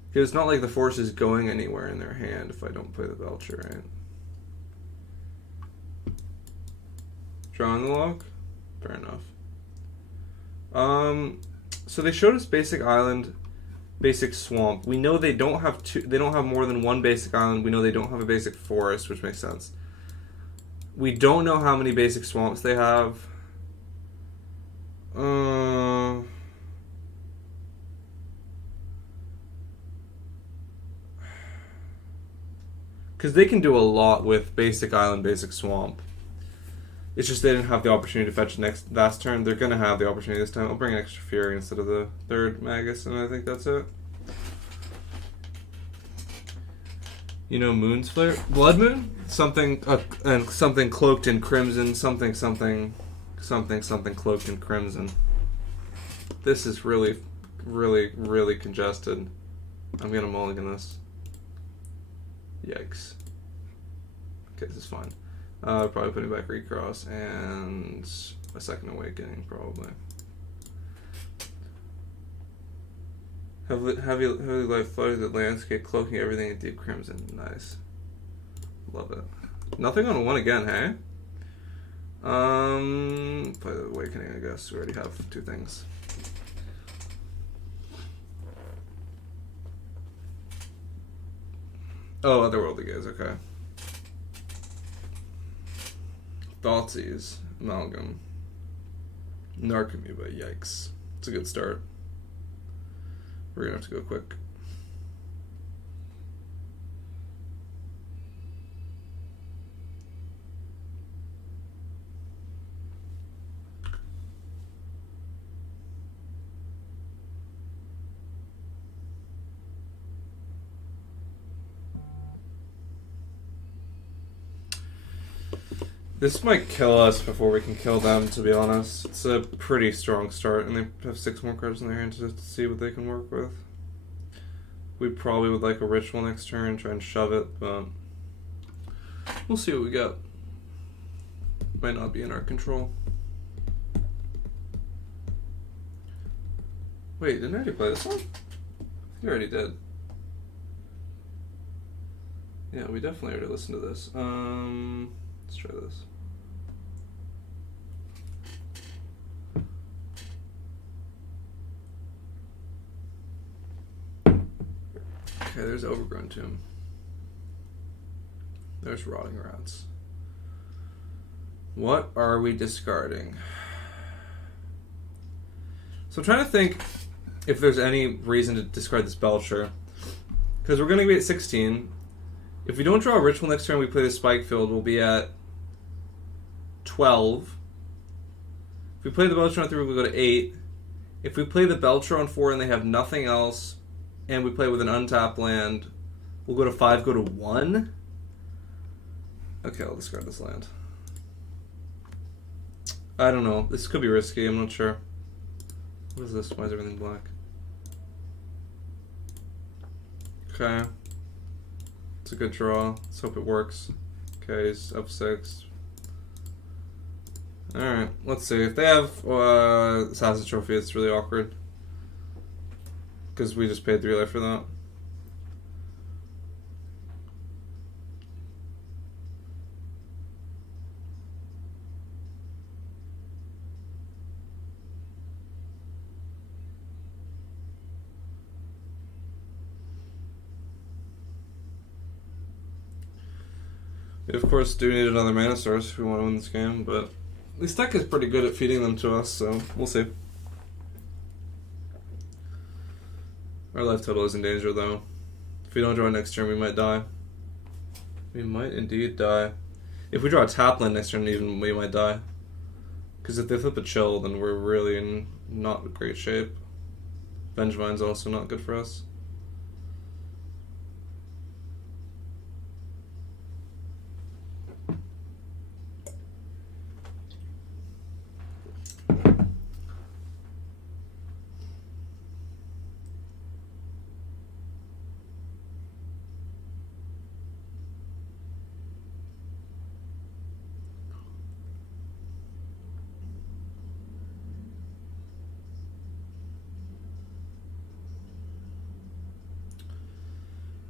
Because it's not like the force is going anywhere in their hand if I don't play the Belcher, right? Drawing the log? Fair enough. So they showed us basic island, basic swamp. We know they don't have they don't have more than one basic island. We know they don't have a basic forest, which makes sense. We don't know how many basic swamps they have. Because they can do a lot with basic island, basic swamp. It's just they didn't have the opportunity to fetch last turn. They're going to have the opportunity this time. I'll bring an extra Fury instead of the 3rd Magus, and I think that's it. You know Moon's Flare? Blood Moon? Something, and something cloaked in crimson. Something cloaked in crimson. This is really, really, really congested. I'm going to mulligan this. Yikes. Okay, this is fine. Probably putting back Recross and a 2nd Awakening, probably. Heavy light flooded the landscape, cloaking everything in deep crimson. Nice. Love it. Nothing on 1 again, hey? Play the Awakening, I guess. We already have 2 things. Oh, Otherworldly Gaze, okay. Thoughtseize, Amalgam, Narcomoeba, yikes. It's a good start. We're gonna have to go quick. This might kill us before we can kill them, to be honest. It's a pretty strong start, and they have 6 more cards in their hand to see what they can work with. We probably would like a Ritual next turn, try and shove it, but we'll see what we get. Might not be in our control. Wait, didn't I already play this one? I think I already did. Yeah, we definitely already listened to this. Let's try this. Okay, there's Overgrown Tomb. There's Rotting Rats. What are we discarding? So I'm trying to think if there's any reason to discard this Belcher. Because we're going to be at 16. If we don't draw a Ritual next turn, we play the Spike Field, we'll be at 12. If we play the Belcher on 3, we'll go to 8. If we play the Belcher on 4 and they have nothing else, and we play with an untapped land, we'll go to 5, go to 1. Okay, I'll discard this land. I don't know. This could be risky. I'm not sure. What is this? Why is everything black? Okay. It's a good draw. Let's hope it works. Okay, he's up 6. Alright, let's see. If they have Assassin's Trophy, it's really awkward. Because we just paid 3 life for that. We of course do need another mana source if we want to win this game, but this deck is pretty good at feeding them to us, so we'll see. Our life total is in danger though. If we don't draw next turn, we might die. We might indeed die. If we draw a tap land next turn, even we might die. Because if they flip a chill, then we're really in not great shape. Vengevine's also not good for us.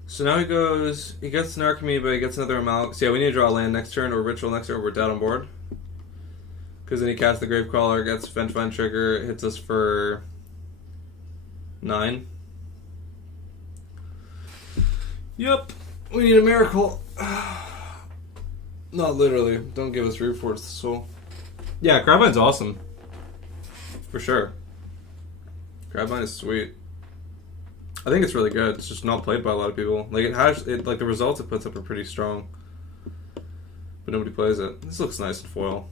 So now he gets an Alchemy, but he gets another Amalgam. So yeah, we need to draw a land next turn or Ritual next turn, or we're dead on board. Because then he casts the Gravecrawler, gets Vengevine trigger, hits us for 9. Yep, we need a miracle. Not literally. Don't give us Root Force Soul. Yeah, Crabbine's awesome. For sure. Crabine is sweet. I think it's really good. It's just not played by a lot of people. Like like the results it puts up are pretty strong, but nobody plays it. This looks nice in foil.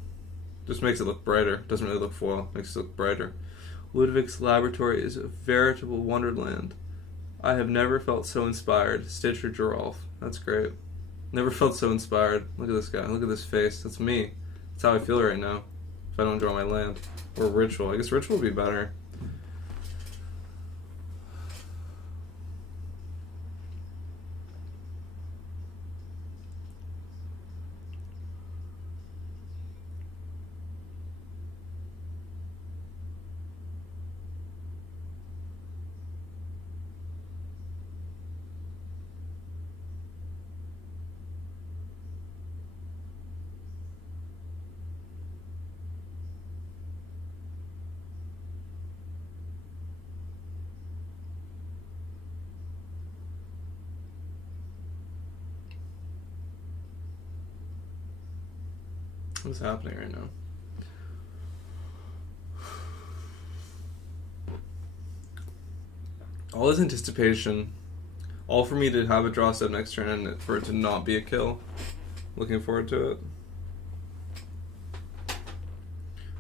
Just makes it look brighter. Doesn't really look foil. Makes it look brighter. Ludwig's laboratory is a veritable wonderland. I have never felt so inspired. Stitch or Geralf. That's great. Never felt so inspired. Look at this guy. Look at this face. That's me. That's how I feel right now. If I don't draw my land or Ritual, I guess Ritual would be better. What's happening right now? All this anticipation, all for me to have a draw step next turn and for it to not be a kill. Looking forward to it.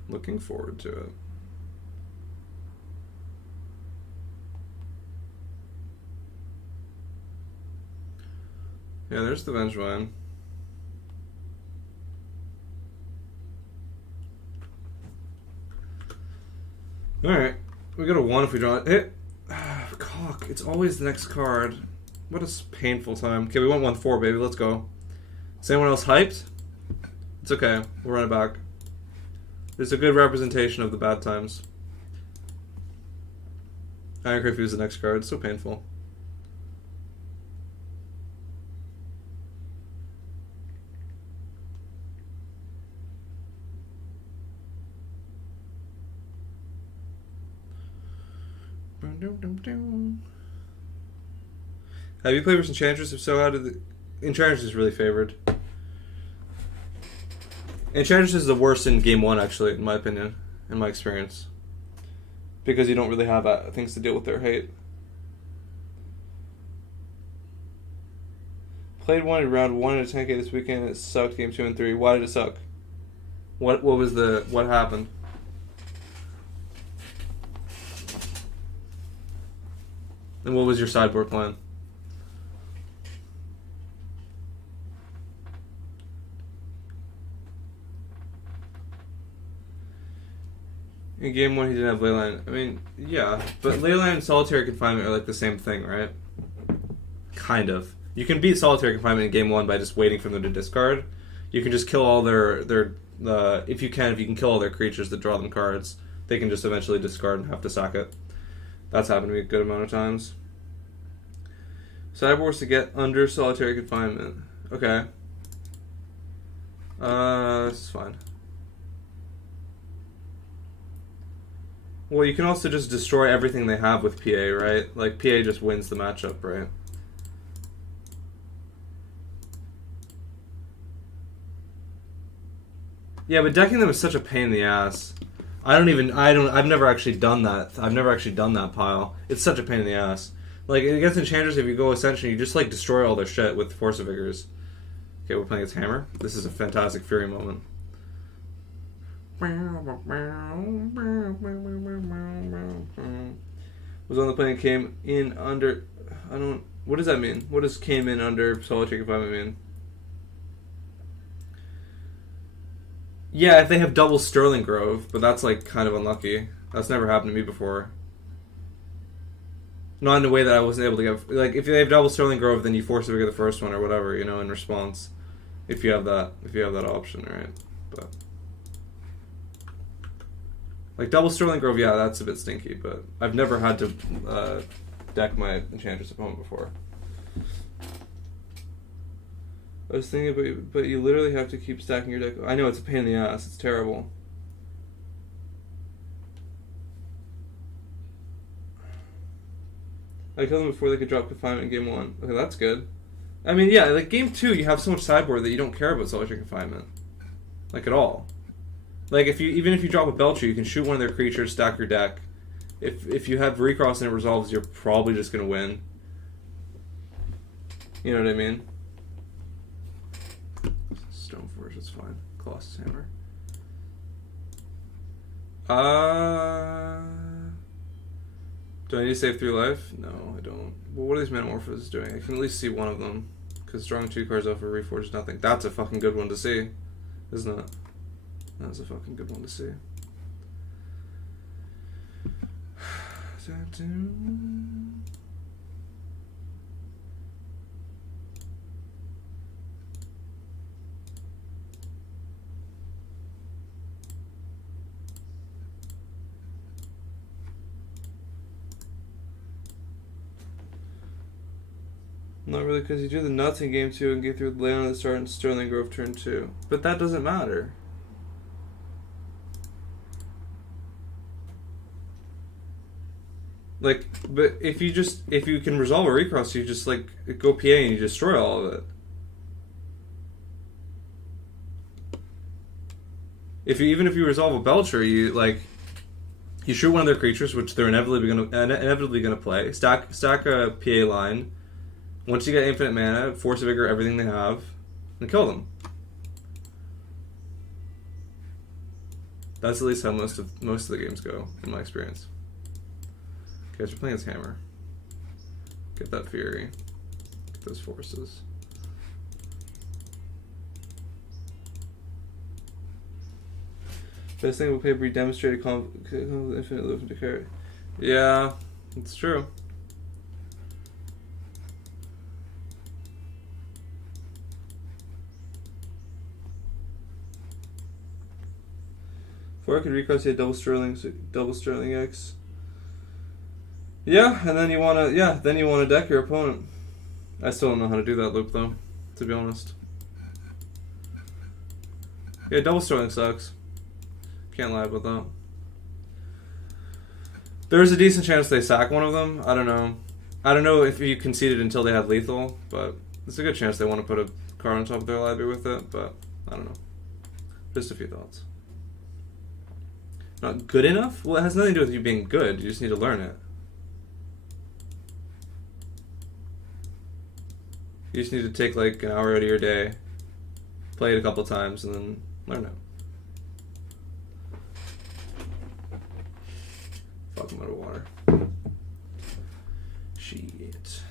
Looking forward to it. Yeah, there's the Vengevine. Alright, we got a 1 if we draw it. Hit! Cock, it's always the next card. What a painful time. Okay, we went 1-4, baby, let's go. Is anyone else hyped? It's okay, we'll run it back. It's a good representation of the bad times. Iron Curfew is the next card, it's so painful. Have you played with Enchantress? If so, how did the... Enchantress is really favored. Enchantress is the worst in game 1, actually, in my opinion, in my experience. Because you don't really have things to deal with their hate. Played one in round 1 in a 10K this weekend, it sucked game 2 and 3. Why did it suck? What happened? And what was your sideboard plan? In game 1, he didn't have Leyline. I mean, yeah, but Leyline and Solitary Confinement are like the same thing, right? Kind of. You can beat Solitary Confinement in game 1 by just waiting for them to discard. You can just kill all their if you can kill all their creatures that draw them cards, they can just eventually discard and have to sack it. That's happened to me a good amount of times. Sideboards to get under Solitary Confinement. Okay. This is fine. Well, you can also just destroy everything they have with PA, right? Like, PA just wins the matchup, right? Yeah, but decking them is such a pain in the ass. I've never actually done that. I've never actually done that pile. It's such a pain in the ass. Like, against Enchanters, if you go Ascension, you just, like, destroy all their shit with Force of Vigors. Okay, we're playing its Hammer. This is a fantastic Fury moment. Was on the plane came in under... What does that mean? What does came in under Solitary Confinement mean? Yeah, if they have double Sterling Grove, but that's, like, kind of unlucky. That's never happened to me before. Not in a way that I wasn't able to get... Like, if they have double Sterling Grove, then you force to figure the first one or whatever, you know, in response. If you have that option, right? But... Like, double Sterling Grove, yeah, that's a bit stinky, but I've never had to deck my Enchantress opponent before. I was thinking, but you literally have to keep stacking your deck. I know, it's a pain in the ass. It's terrible. I killed them before they could drop Confinement in game 1. Okay, that's good. I mean, yeah, like, game 2, you have so much sideboard that you don't care about Solitary Confinement. Like, at all. Like, even if you drop a Belcher, you can shoot one of their creatures, stack your deck. If you have Recross and it resolves, you're probably just going to win. You know what I mean? Stoneforge, it's fine. Colossus Hammer. Do I need to save 3 life? No, I don't. Well, what are these Metamorphoses doing? I can at least see one of them. Because drawing 2 cards off a Reforge is nothing. That's a fucking good one to see. Isn't it? That's a fucking good one to see. Not really, because you do the nuts in game 2 and get through the land at the start and Sterling Grove turn 2. But that doesn't matter. Like, but if you can resolve a Recross, you just, like, go PA and you destroy all of it. Even if you resolve a Belcher, you shoot one of their creatures, which they're inevitably gonna play. Stack a PA line. Once you get infinite mana, Force of Vigor everything they have, and kill them. That's at least how most of the games go, in my experience. Okay, so we're playing as Hammer. Get that Fury. Get those forces. Best thing about paper, you demonstrated infinite loop to carry. Yeah, it's true. Before I could recross, you had double Sterling X. Yeah, and then you wanna deck your opponent. I still don't know how to do that loop though, to be honest. Yeah, double Sterling sucks. Can't lie about that. There's a decent chance they sack one of them. I don't know. I don't know if you conceded until they had lethal, but there's a good chance they want to put a card on top of their library with it, but I don't know. Just a few thoughts. Not good enough? Well, it has nothing to do with you being good. You just need to learn it. You just need to take like an hour out of your day, play it a couple times, and then learn it. Fuck, I'm out of water. Shit.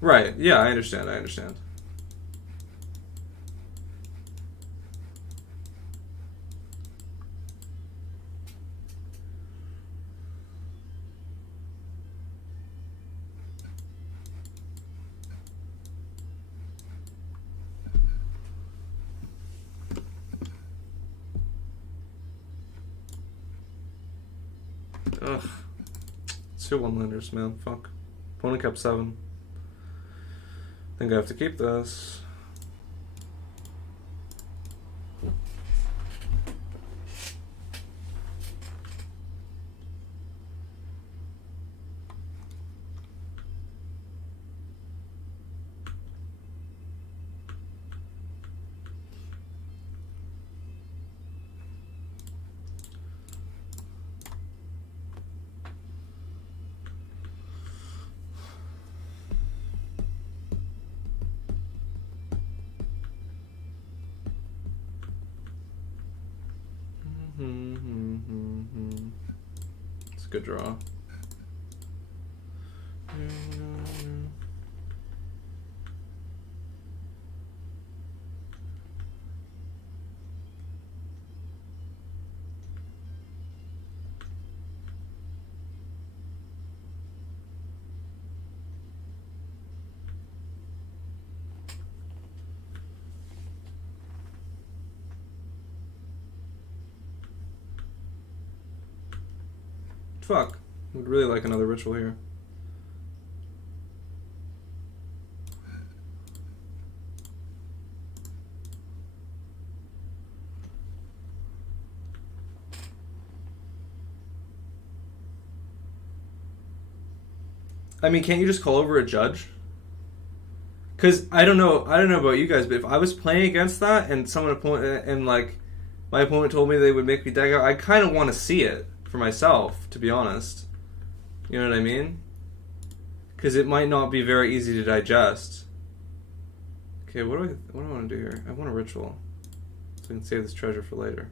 Right, yeah, I understand. get one-liners, man. Fuck. Opponent kept 7. Think I have to keep this. It's a good draw. Fuck. Would really like another ritual here. I mean, can't you just call over a judge? Because I don't know about you guys, but if I was playing against that and my opponent told me they would make me deck out, I kind of want to see it for myself, to be honest. You know what I mean? Because it might not be very easy to digest. Okay, what do I want to do here? I want a ritual, so I can save this treasure for later.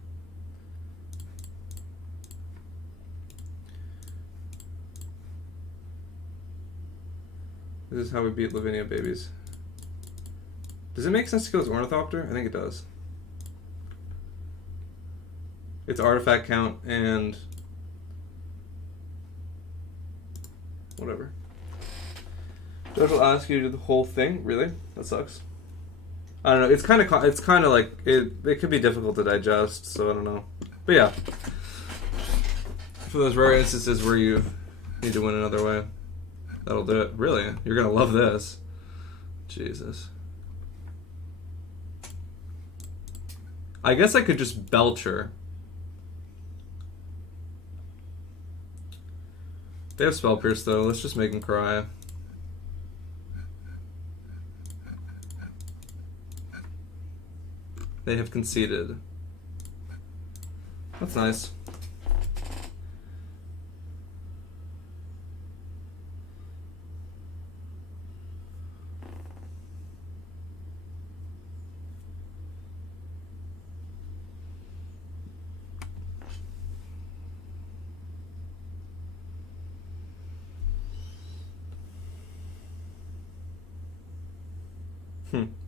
This is how we beat Lavinia babies. Does it make sense to go as Ornithopter? I think it does. It's artifact count and whatever. Judge will ask you to do the whole thing. Really? That sucks. I don't know. It's kind of like it could be difficult to digest. So I don't know. But yeah, for those rare instances where you need to win another way, that'll do it. Really, you're gonna love this. Jesus. I guess I could just Belcher. They have Spell Pierce though. Let's just make them cry. They have conceded. That's nice.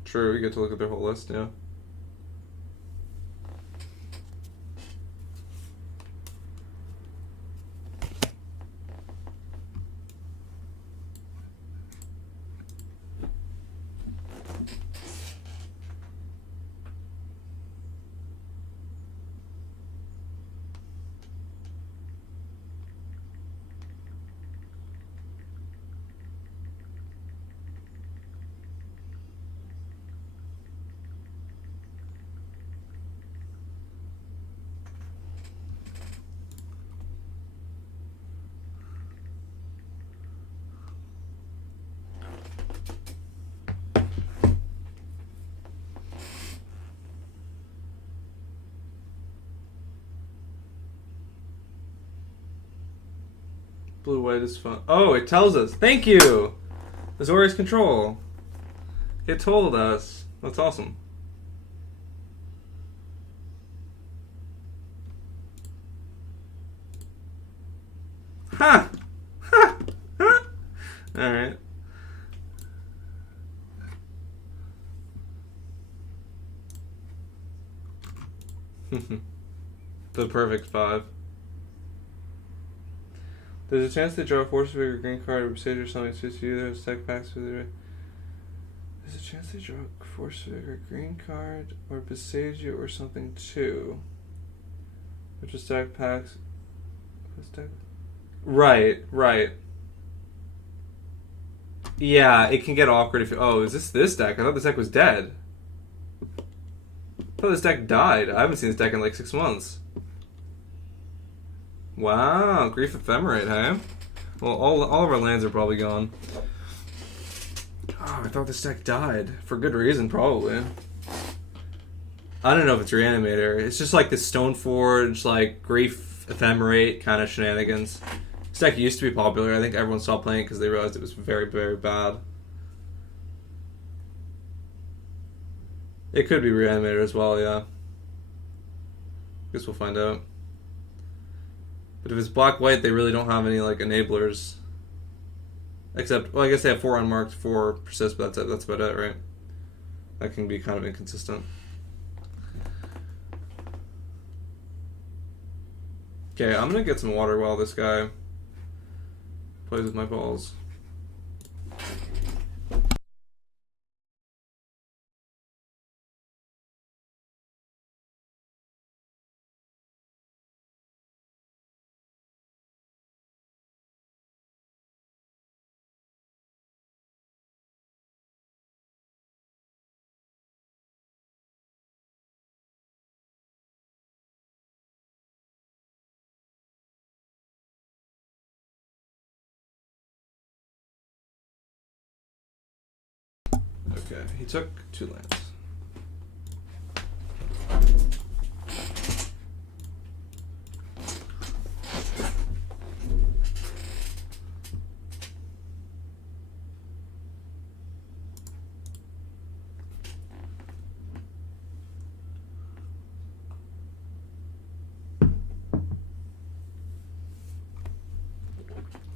True, we get to look at their whole list, yeah. Blue-white is fun. Oh, it tells us. Thank you! Azorius Control. It told us. That's awesome. Ha! Ha! Ha! Alright. The perfect 5. There's a chance they draw a Force Figure, green card, or Besage or something suits you. There's deck packs with it. There's a chance they draw a Force Figure, green card, or Besage you or something too. Which is deck packs. What's deck? Right, right. Yeah, it can get awkward if... Oh, is this deck? I thought this deck was dead. I thought this deck died. I haven't seen this deck in like 6 months. Wow, Grief Ephemerate, hey? Well, all of our lands are probably gone. Oh, I thought this deck died. For good reason, probably. I don't know if it's Reanimator. It's just like this Stoneforge, like Grief Ephemerate kind of shenanigans. This deck used to be popular. I think everyone stopped playing it because they realized it was very, very bad. It could be Reanimator as well, yeah. Guess we'll find out. But if it's black-white, they really don't have any like enablers. Except, well, I guess they have 4 unmarked, 4 persist, but that's about it, right? That can be kind of inconsistent. Okay, I'm gonna get some water while this guy plays with my balls. Okay, he took 2 lands.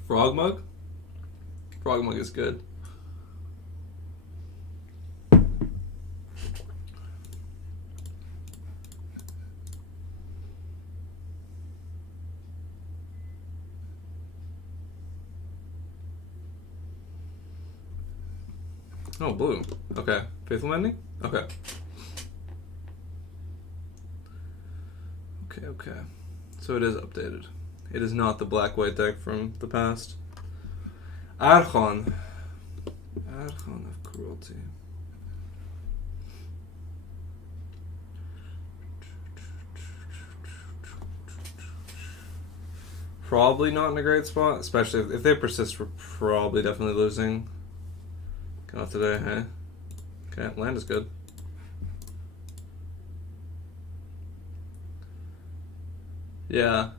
Frogmug? Frogmug is good. Oh, blue. Okay. Faithful Mending? Okay. Okay. So it is updated. It is not the black-white deck from the past. Archon. Archon of Cruelty. Probably not in a great spot, especially if they persist, we're probably definitely losing. Off today, hey? Okay, land is good. Yeah.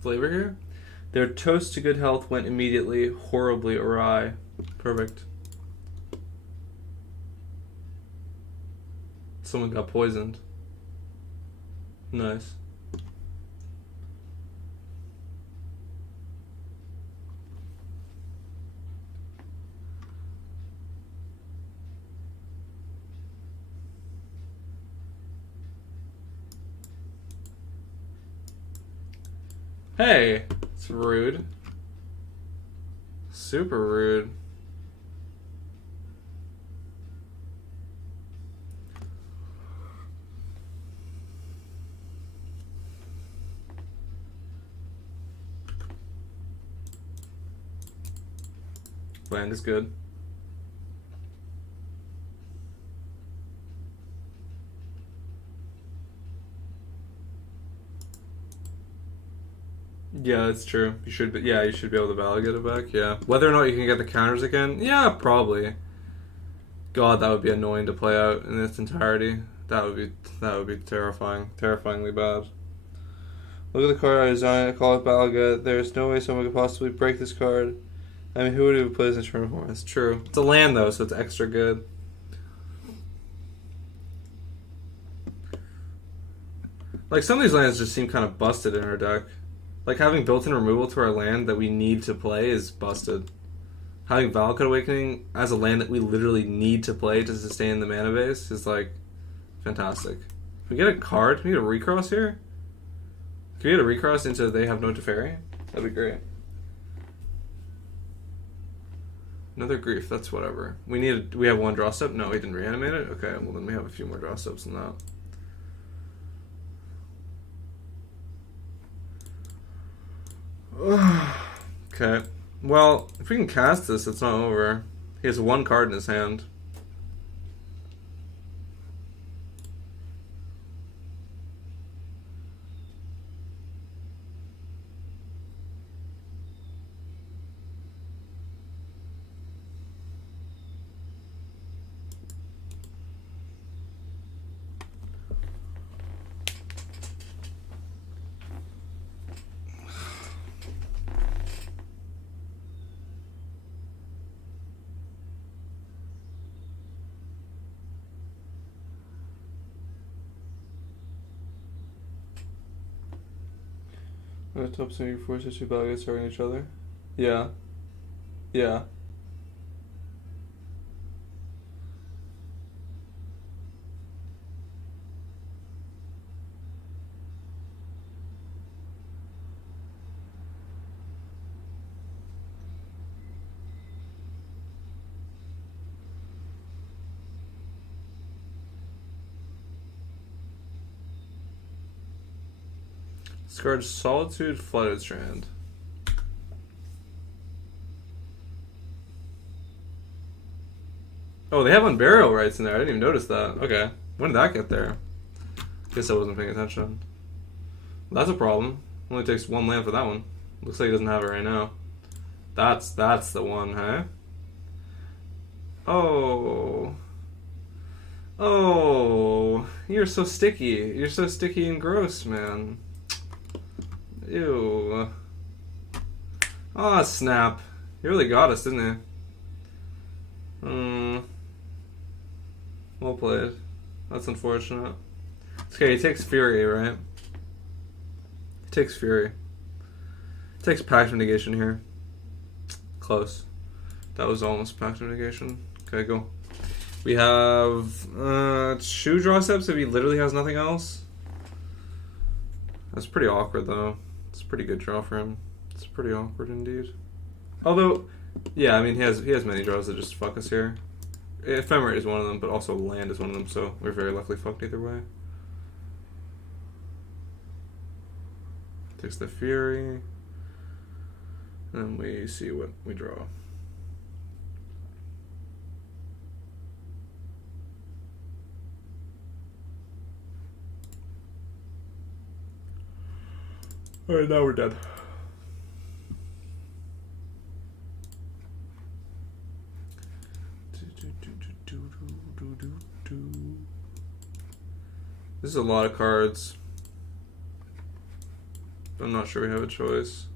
Flavor here? Their toast to good health went immediately horribly awry. Perfect. Someone got poisoned. Nice. Hey, it's rude. Super rude. Land is good. Yeah, that's true. You should be, yeah, you should be able to validate it back. Yeah. Whether or not you can get the counters again, yeah, probably. God, that would be annoying to play out in its entirety. That would be terrifying. Terrifyingly bad. Look at the card I designed. I call it Balga. There's no way someone could possibly break this card. I mean, who would even play this in turn for? That's true. It's a land though, so it's extra good. Like some of these lands just seem kind of busted in our deck. Like having built-in removal to our land that we need to play is busted. Having Valakut Awakening as a land that we literally need to play to sustain the mana base is like fantastic. Can we get a card? Can we get a recross here? Can we get a recross into they have no Teferi? That'd be great. Another grief, that's whatever. We have one draw step? No, he didn't reanimate it? Okay, well then we have a few more draw steps than that. Okay. Well, if we can cast this, it's not over. He has one card in his hand. Top center forces two bad guys targeting each other. Yeah. Yeah. Discard Solitude, Flooded Strand. Oh, they have Unburial Rights in there. I didn't even notice that. Okay. When did that get there? Guess I wasn't paying attention. That's a problem. Only takes one land for that one. Looks like he doesn't have it right now. That's the one, huh? Oh. Oh. You're so sticky. You're so sticky and gross, man. Ew. Oh, snap. He really got us, didn't he? Well played. That's unfortunate. Okay, he takes Fury, right? He takes Fury. He takes Pact of Negation here. Close. That was almost Pact of Negation. Okay, go. We have 2 draw steps if he literally has nothing else. That's pretty awkward, though. It's a pretty good draw for him. It's pretty awkward indeed. Although, yeah, I mean, he has many draws that just fuck us here. Ephemerate is one of them, but also land is one of them, so we're very luckily fucked either way. Takes the Fury. And we see what we draw. Alright, now we're dead. This is a lot of cards. I'm not sure we have a choice.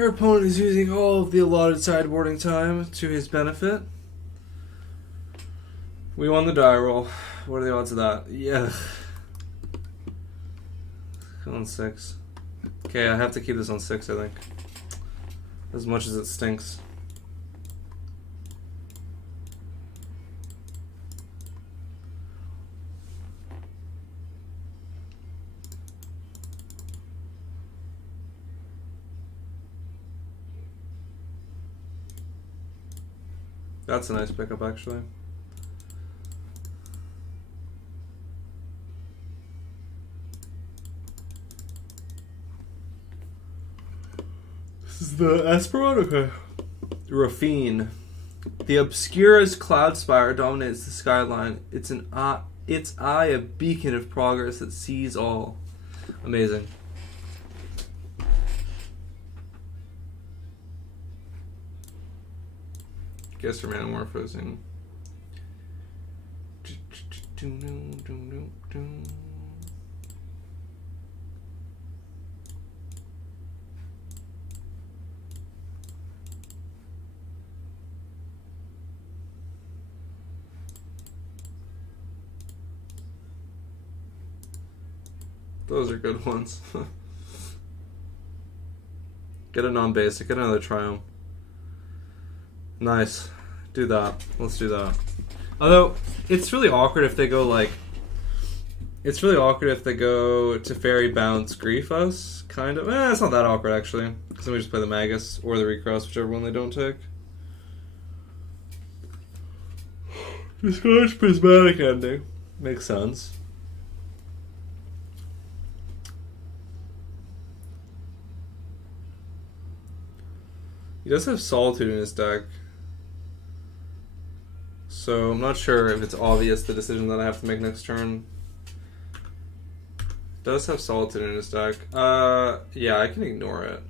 Our opponent is using all of the allotted sideboarding time to his benefit. We won the die roll. What are the odds of that? Yeah. On 6. Okay, I have to keep this on 6, I think. As much as it stinks. That's a nice pickup, actually. This is the Esperon? Okay. Raffine. The obscurest cloud spire dominates the skyline. Its eye a beacon of progress that sees all. Amazing. Guess your Manamorphosing. Those are good ones. Get a non-basic, get another Triumph. Nice. Do that. Let's do that. Although, it's really awkward if they go like... It's really awkward if they go to Fairy Bounce Grief Us, kind of. It's not that awkward, actually. Because then we just play the Magus or the Recross, whichever one they don't take. Discourage Prismatic Ending. Makes sense. He does have Solitude in his deck. So I'm not sure if it's obvious the decision that I have to make next turn. Does have Solitude in his deck. Yeah, I can ignore it.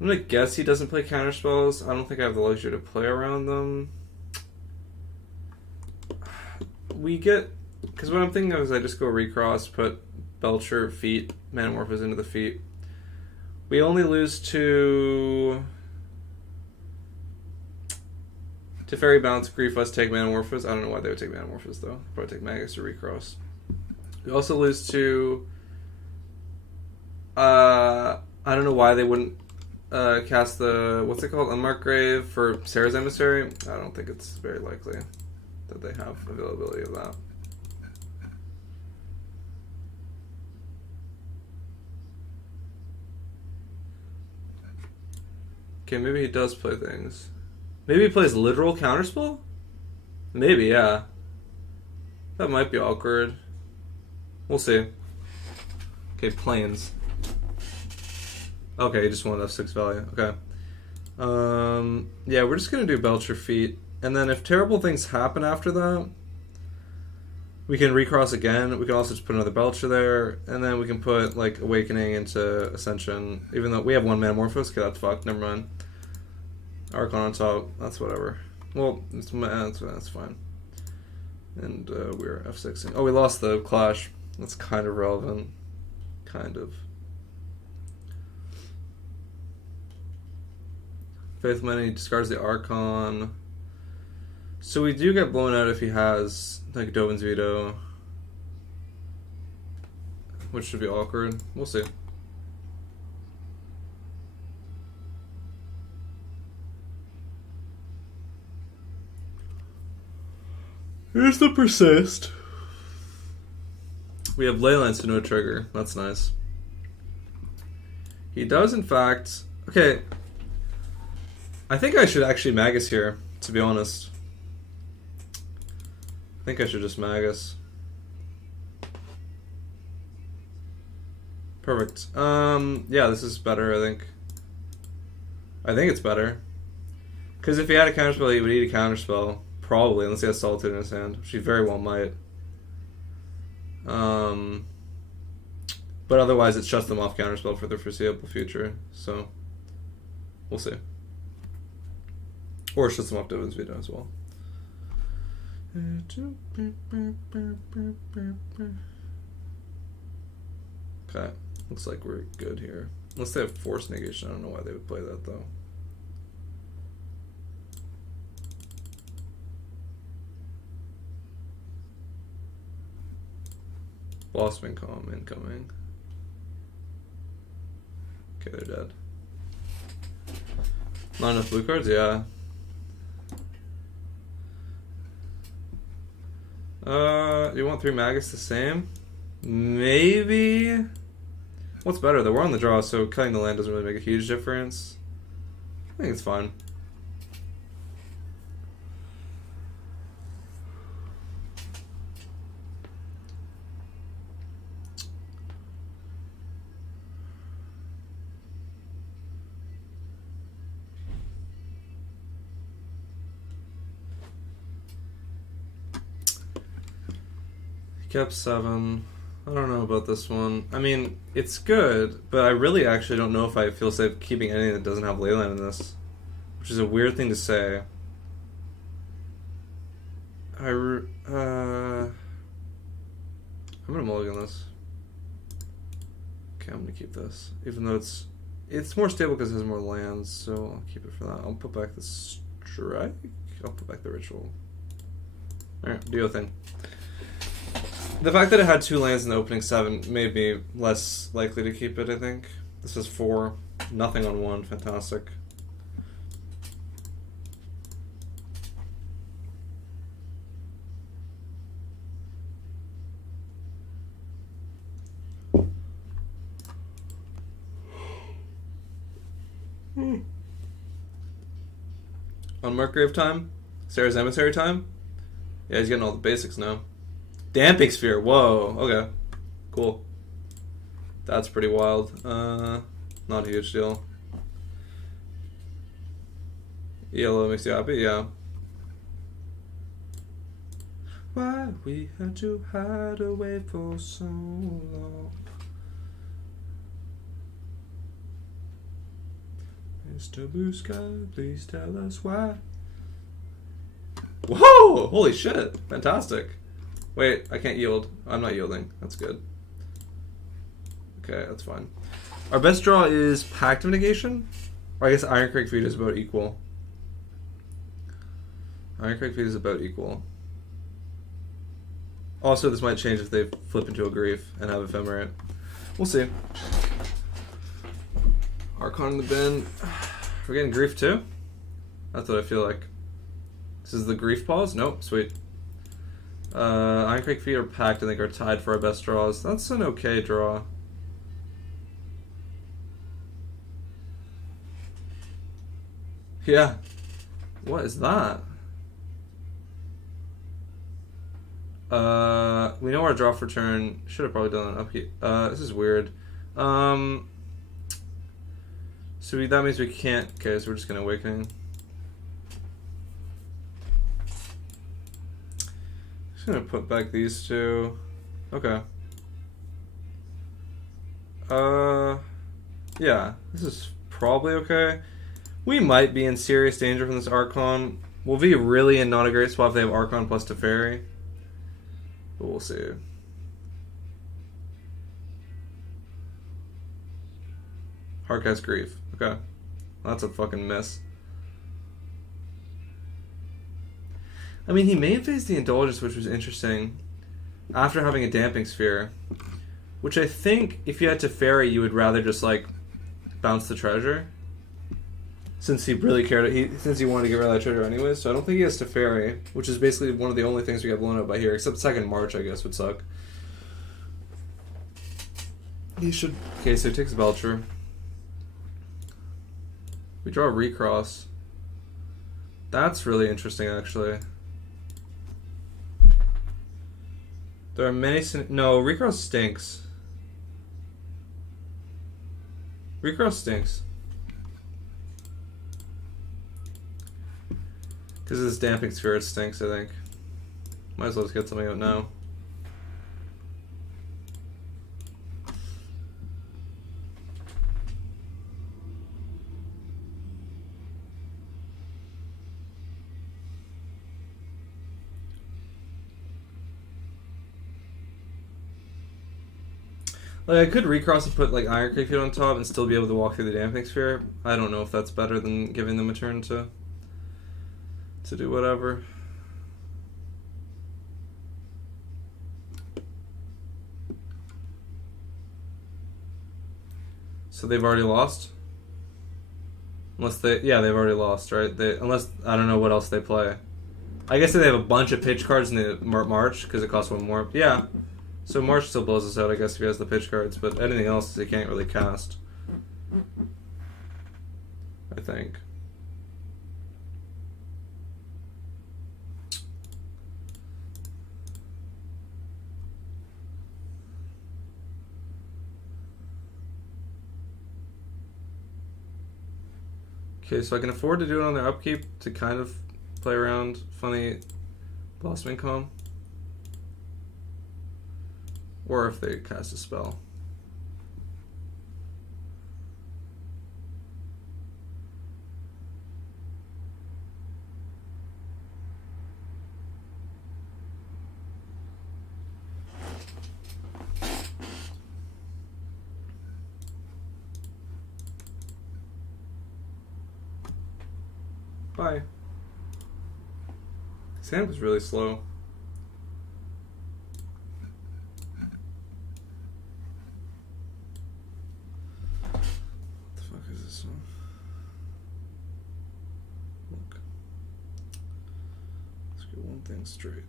I'm gonna guess he doesn't play counterspells. I don't think I have the luxury to play around them. We get... Because what I'm thinking of is I just go Recross, put Belcher, Feet, Manamorphose into the Feet. We only lose to Fairy Bounce, Grief Us, take Manamorphose. I don't know why they would take Manamorphose, though. Probably take Magus or Recross. We also lose to... I don't know why they wouldn't cast the... What's it called? Unmarked Grave for Sarah's Emissary. I don't think it's very likely that they have availability of that. Okay, maybe he does play things. Maybe he plays literal counterspell? Maybe, yeah. That might be awkward. We'll see. Okay, planes. Okay, he just wanted F6 value. Okay. Yeah, we're just gonna do Belcher Feet. And then if terrible things happen after that, we can recross again. We can also just put another Belcher there. And then we can put, like, Awakening into Ascension. Even though we have one Manamorphose. Okay, that's fucked. Never mind. Archon on top. That's whatever. Well, that's fine. And we're F6ing. Oh, we lost the Clash. That's kind of relevant. Kind of. Faith Many discards the Archon. So we do get blown out if he has, like, Dovin's Veto. Which should be awkward. We'll see. Here's the Persist. We have Leyline, so no trigger. That's nice. He does, in fact... Okay. I think I should actually Magus here, to be honest. I think I should just Magus. Perfect. Yeah, this is better, I think. I think it's better. Because if he had a counterspell, he would need a counterspell. Probably, unless he has Solitude in his hand, which he very well might. But otherwise, it shuts them off counterspell for the foreseeable future. So, we'll see. Or it shuts them off Dovin's Veto as well. Okay, looks like we're good here. Unless they have force negation, I don't know why they would play that though. Blossoming Calm incoming. Okay, they're dead. Not enough blue cards? Yeah. Do you want 3 Magus the same? Maybe? What's better? Though we're on the draw, so cutting the land doesn't really make a huge difference. I think it's fine. Kept 7. I don't know about this one. I mean, it's good, but I really actually don't know if I feel safe keeping anything that doesn't have Leyland in this. Which is a weird thing to say. I'm gonna mulligan this. Okay, I'm gonna keep this. Even though it's more stable because it has more lands, so I'll keep it for that. I'll put back the strike. I'll put back the ritual. Alright, do your thing. The fact that it had 2 lands in the opening 7 made me less likely to keep it, I think. This is 4. Nothing on 1. Fantastic. On Markgrave time? Sarah's Emissary time? Yeah, he's getting all the basics now. Damping Sphere, whoa, okay. Cool. That's pretty wild. Not a huge deal. Yellow makes you happy, yeah. Why we had to hide away for so long. Mr. Blue Sky, please tell us why. Whoa! Holy shit! Fantastic. Wait, I can't yield. I'm not yielding. That's good. Okay, that's fine. Our best draw is Pact of Negation? Or I guess Ironcrake Feed is about equal. Ironcrake Feed is about equal. Also, this might change if they flip into a Grief and have Ephemerate. We'll see. Archon in the bin. We're getting Grief too? That's what I feel like. This is the Grief pause? Nope, sweet. Ironcrake Feet or Pact, I think, are tied for our best draws. That's an okay draw. Yeah. What is that? We know our draw for turn. Should have probably done an upkeep. This is weird. So that means we can't. Okay, so we're just gonna Awakening. Just gonna put back these 2. Okay. Yeah, this is probably okay. We might be in serious danger from this Archon. We'll be really in not a great spot if they have Archon plus Teferi. But we'll see. Hardcast Grief. Okay. That's a fucking miss. I mean, he main phased the Indulgence, which was interesting, after having a Damping Sphere. Which I think, if you had Teferi, you would rather just, like, bounce the treasure. Since he really cared, since he wanted to get rid of that treasure anyways. So I don't think he has Teferi, which is basically one of the only things we got blown up by here. Except 2nd March, I guess, would suck. He should... Okay, so he takes Belcher. We draw a Recross. That's really interesting, actually. There are many... No, Recross stinks. Recross stinks. Because of this Damping Sphere, it stinks, I think. Might as well just get something out now. Like, I could recross and put, like, Iron Crayfield on top and still be able to walk through the Damping Sphere. I don't know if that's better than giving them a turn to do whatever. So they've already lost? Unless they've already lost, right? Unless, I don't know what else they play. I guess they have a bunch of pitch cards in the March, because it costs one more. Yeah. So March still blows us out, I guess, if he has the pitch cards, but anything else they can't really cast. I think. Okay, so I can afford to do it on their upkeep to kind of play around funny Blossoming Calm. Or if they cast a spell. Bye. Sand was really slow. What the fuck is this one? Look. Let's get one thing straight.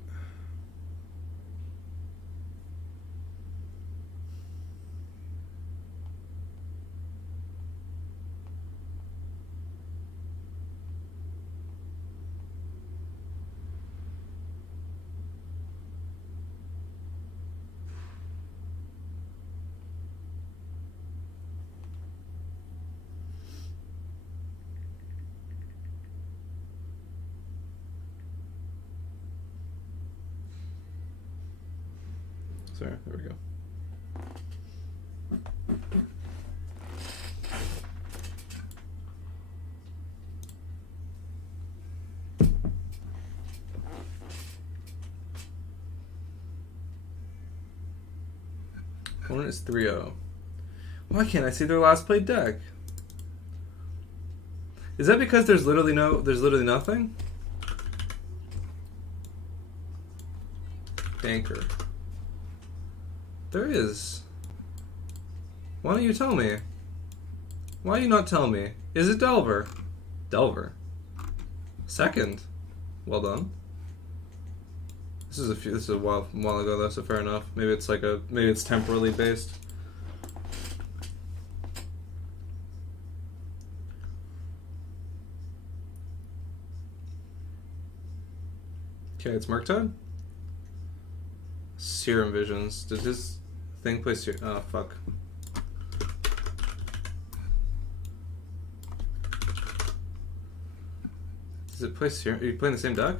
Sorry, there we go. Opponent is 3-0. Why can't I see their last played deck? Is that because there's literally nothing? Banker. There is. Why don't you tell me? Why you not tell me? Is it Delver? Delver. Second. Well done. This is a while ago though, so fair enough. Maybe it's maybe it's temporally based. Okay, it's Murktide. Serum Visions. Does his thing play Serum? Oh, fuck. Does it play Serum? Are you playing the same deck?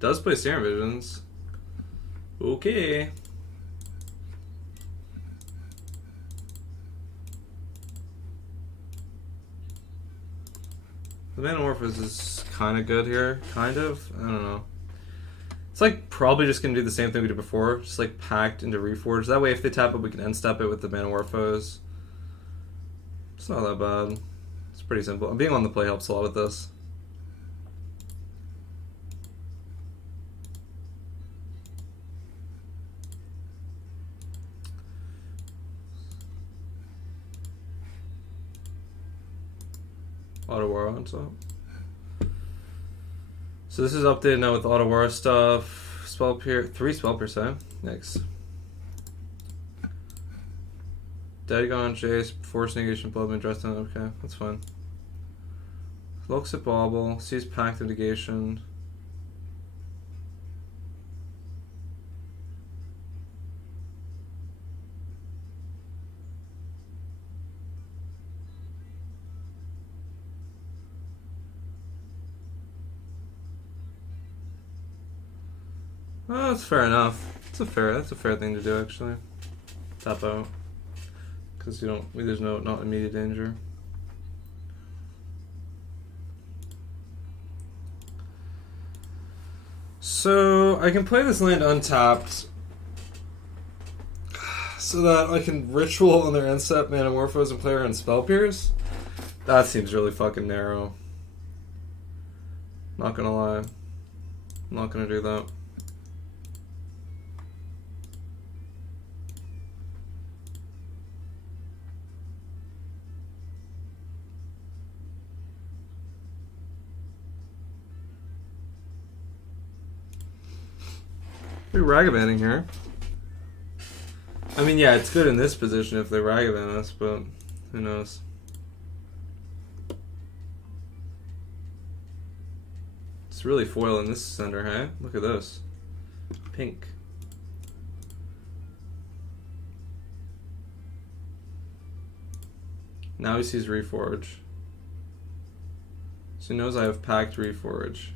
Does play Serum Visions. Okay. The Manamorphose is kind of good here. Kind of? I don't know. It's like probably just going to do the same thing we did before. Just like Pact into Reforge. That way if they tap it, we can end step it with the Manamorphose. It's not that bad. It's pretty simple. Being on the play helps a lot with this. Otawara on top. So this is updated now with Otawara stuff. Spell Pierce, 3 Spell Pierce, Next. Dagon, Jace, Force Negation, Bloodman, Dressed down. Okay, that's fine. Looks at Bauble, sees Pact of Negation. Oh, that's fair enough. That's a fair thing to do actually. Tap out. Because there's not immediate danger. So I can play this land untapped. so that I can ritual on their end step, Manamorphose, and player and Spell Pierce? That seems really fucking narrow. Not gonna lie. I'm not gonna do that. We're Ragavanning here. I mean, yeah, it's good in this position if they Ragavan us, but who knows? It's really foil in this center, hey? Look at this. Pink. Now he sees Reforge. So he knows I have Pact Reforge.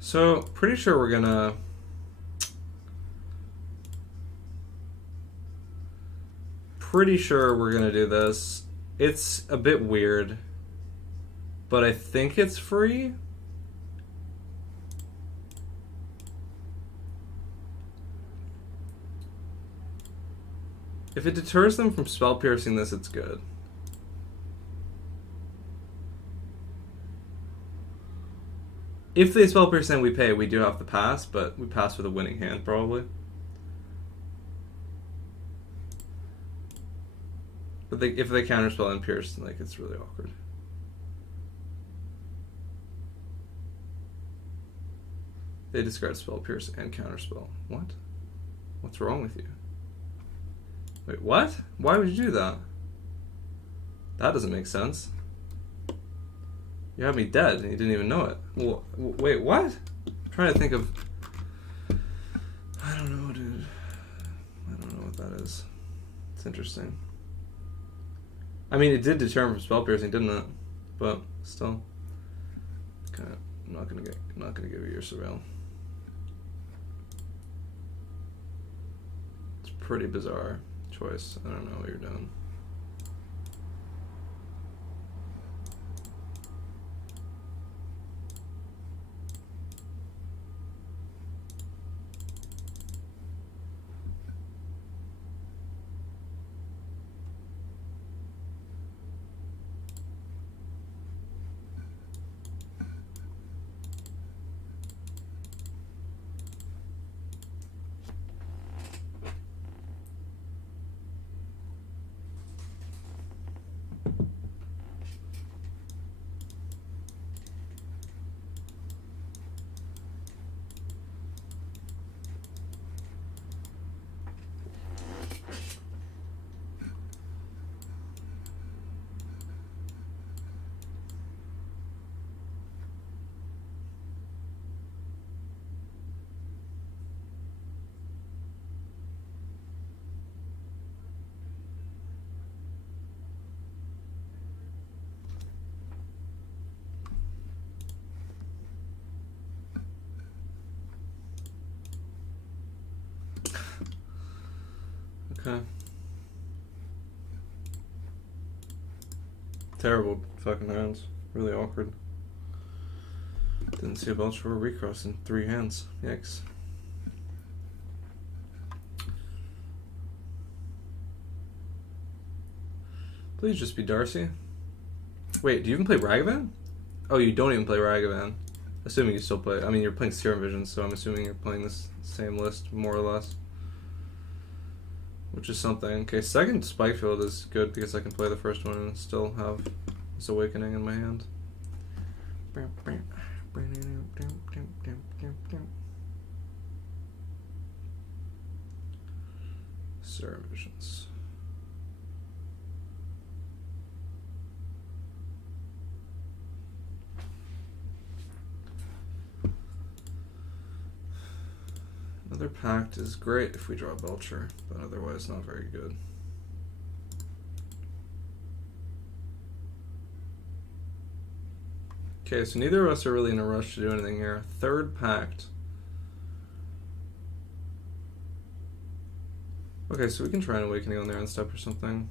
So, pretty sure we're gonna... do this. It's a bit weird, but I think it's free. If it deters them from spell piercing this, it's good. If they spell pierce and we pay, we do have to pass, but we pass with a winning hand probably. But if they counterspell and pierce, like, it's really awkward. They discard spell pierce and counterspell. What? What's wrong with you? Wait, what? Why would you do that? That doesn't make sense. You had me dead and you didn't even know it. Well, wait, what? I'm trying to think of... I don't know, dude. I don't know what that is. It's interesting. I mean, it did deter him from spell piercing, didn't it? But still, kind of not gonna give you your surveil. It's a pretty bizarre choice. I don't know what you're doing. Okay. Terrible fucking hands. Really awkward. Didn't see a Belcher or recross in 3 hands. Yikes. Please just be Darcy. Wait, do you even play Ragavan? Oh, you don't even play Ragavan. Assuming you still play. I mean, you're playing Serum Vision, so I'm assuming you're playing this same list, more or less. Which is something. Okay, second Spikefield is good because I can play the first one and still have this Awakening in my hand. Serum Visions. Another Pact is great if we draw Belcher, but otherwise not very good. Okay, so neither of us are really in a rush to do anything here. Third Pact. Okay, so we can try an Awakening on their end step or something.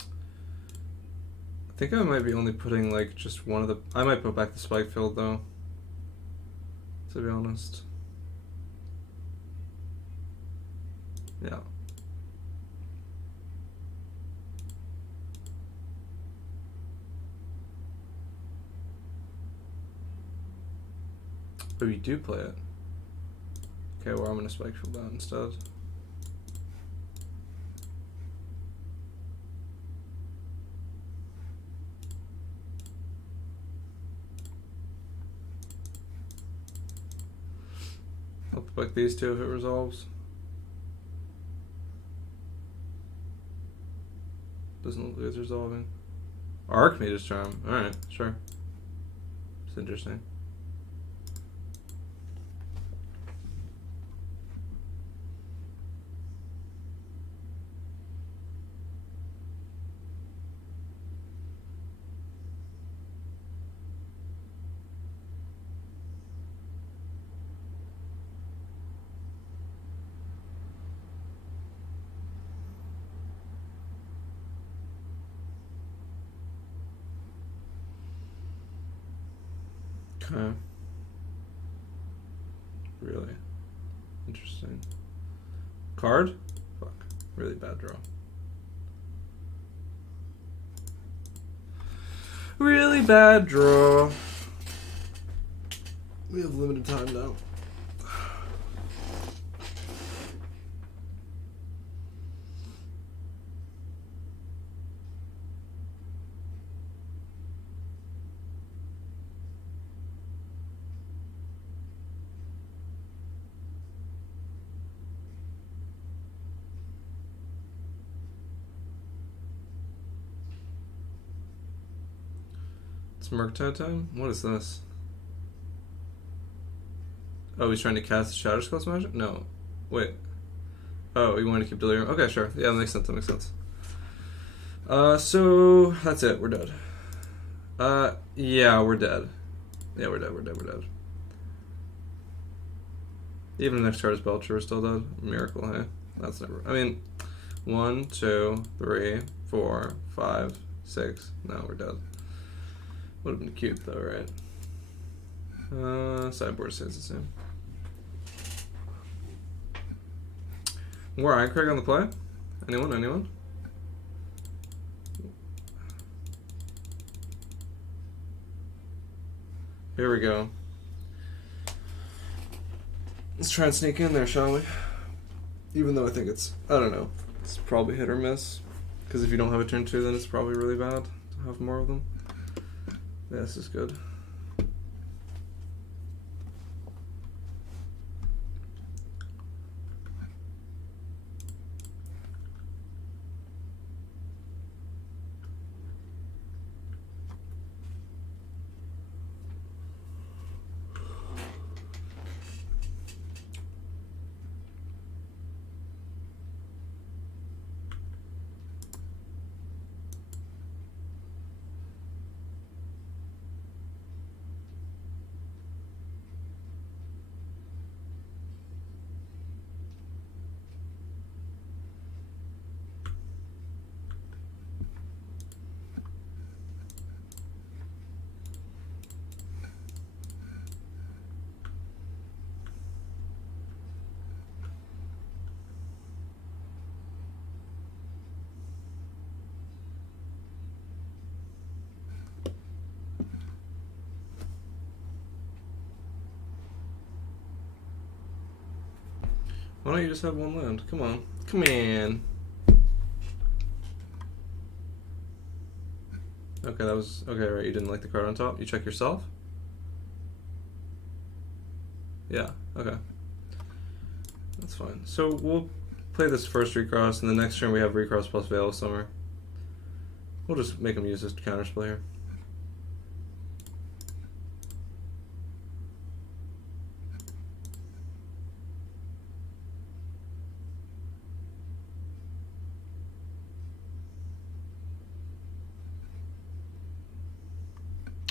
I think I might be only putting like just one of the... I might put back the Spikefield though, to be honest. Yeah. But you do play it. Okay, well I'm gonna spike for that instead. I'll spike these two if it resolves. Doesn't look like it's resolving. Archmage's Charm. Alright, sure. It's interesting. Okay. Really interesting. Card? Fuck. Really bad draw. Really bad draw. We have limited time now. It's Murktide time? What is this? Oh, he's trying to cast the Shadow Skull's magic? No. Wait. Oh, you want to keep delirium? Okay, sure. Yeah, that makes sense. That makes sense. So that's it. We're dead. Yeah, we're dead. Yeah, we're dead. We're dead. We're dead. Even the next card is Belcher. We're still dead. Miracle, hey? That's never. I mean, 1, 2, 3, 4, 5, 6. No, we're dead. Would have been cute though, right? Sideboard stays the same. More Iron Craig on the play? Anyone? Anyone? Here we go. Let's try and sneak in there, shall we? Even though I think it's, I don't know, it's probably hit or miss. Because if you don't have a turn 2, then it's probably really bad to have more of them. Yeah, this is good. Why don't you just have one land? Come on. Come on. Okay, that was... Okay, right, you didn't like the card on top? You check yourself? Yeah, okay. That's fine. So we'll play this first recross, and the next turn we have recross plus Veil of Summer. We'll just make him use this counterspell here.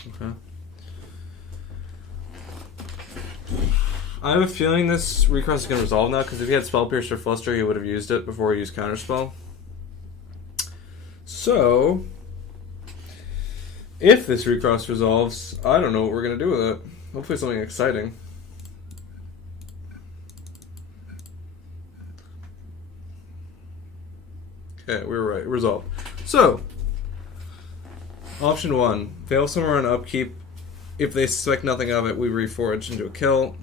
Okay. I have a feeling this recross is going to resolve now, because if he had Spell Pierce or Fluster, he would have used it before he used Counterspell. So, if this recross resolves, I don't know what we're going to do with it. Hopefully something exciting. Okay, we were right. Resolved. So, option 1. Fail somewhere on upkeep. If they suspect nothing of it, we reforge into a kill.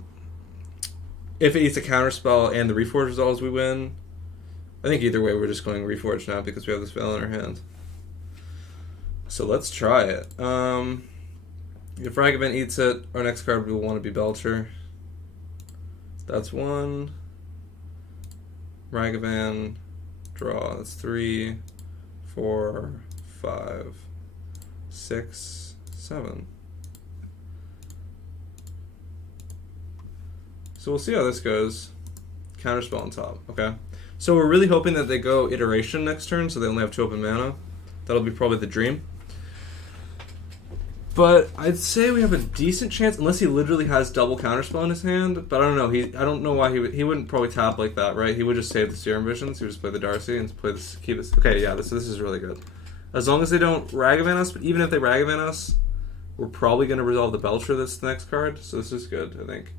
If it eats a counterspell and the reforge resolves, we win. I think either way we're just going reforge now because we have this spell in our hand. So let's try it. If Ragavan eats it, our next card will want to be Belcher. That's 1. Ragavan, draw. That's 3, 4, 5, 6, 7. So we'll see how this goes. Counterspell on top. Okay. So we're really hoping that they go Iteration next turn, so they only have 2 open mana. That'll be probably the dream. But I'd say we have a decent chance, unless he literally has double Counterspell in his hand. But I don't know. I don't know why he wouldn't probably tap like that, right? He would just save the Serum Visions. He would just play the Darcy and play this. Keep this. Okay, yeah. This is really good. As long as they don't Ragavan us, but even if they Ragavan us, we're probably going to resolve the Belcher this next card. So this is good, I think.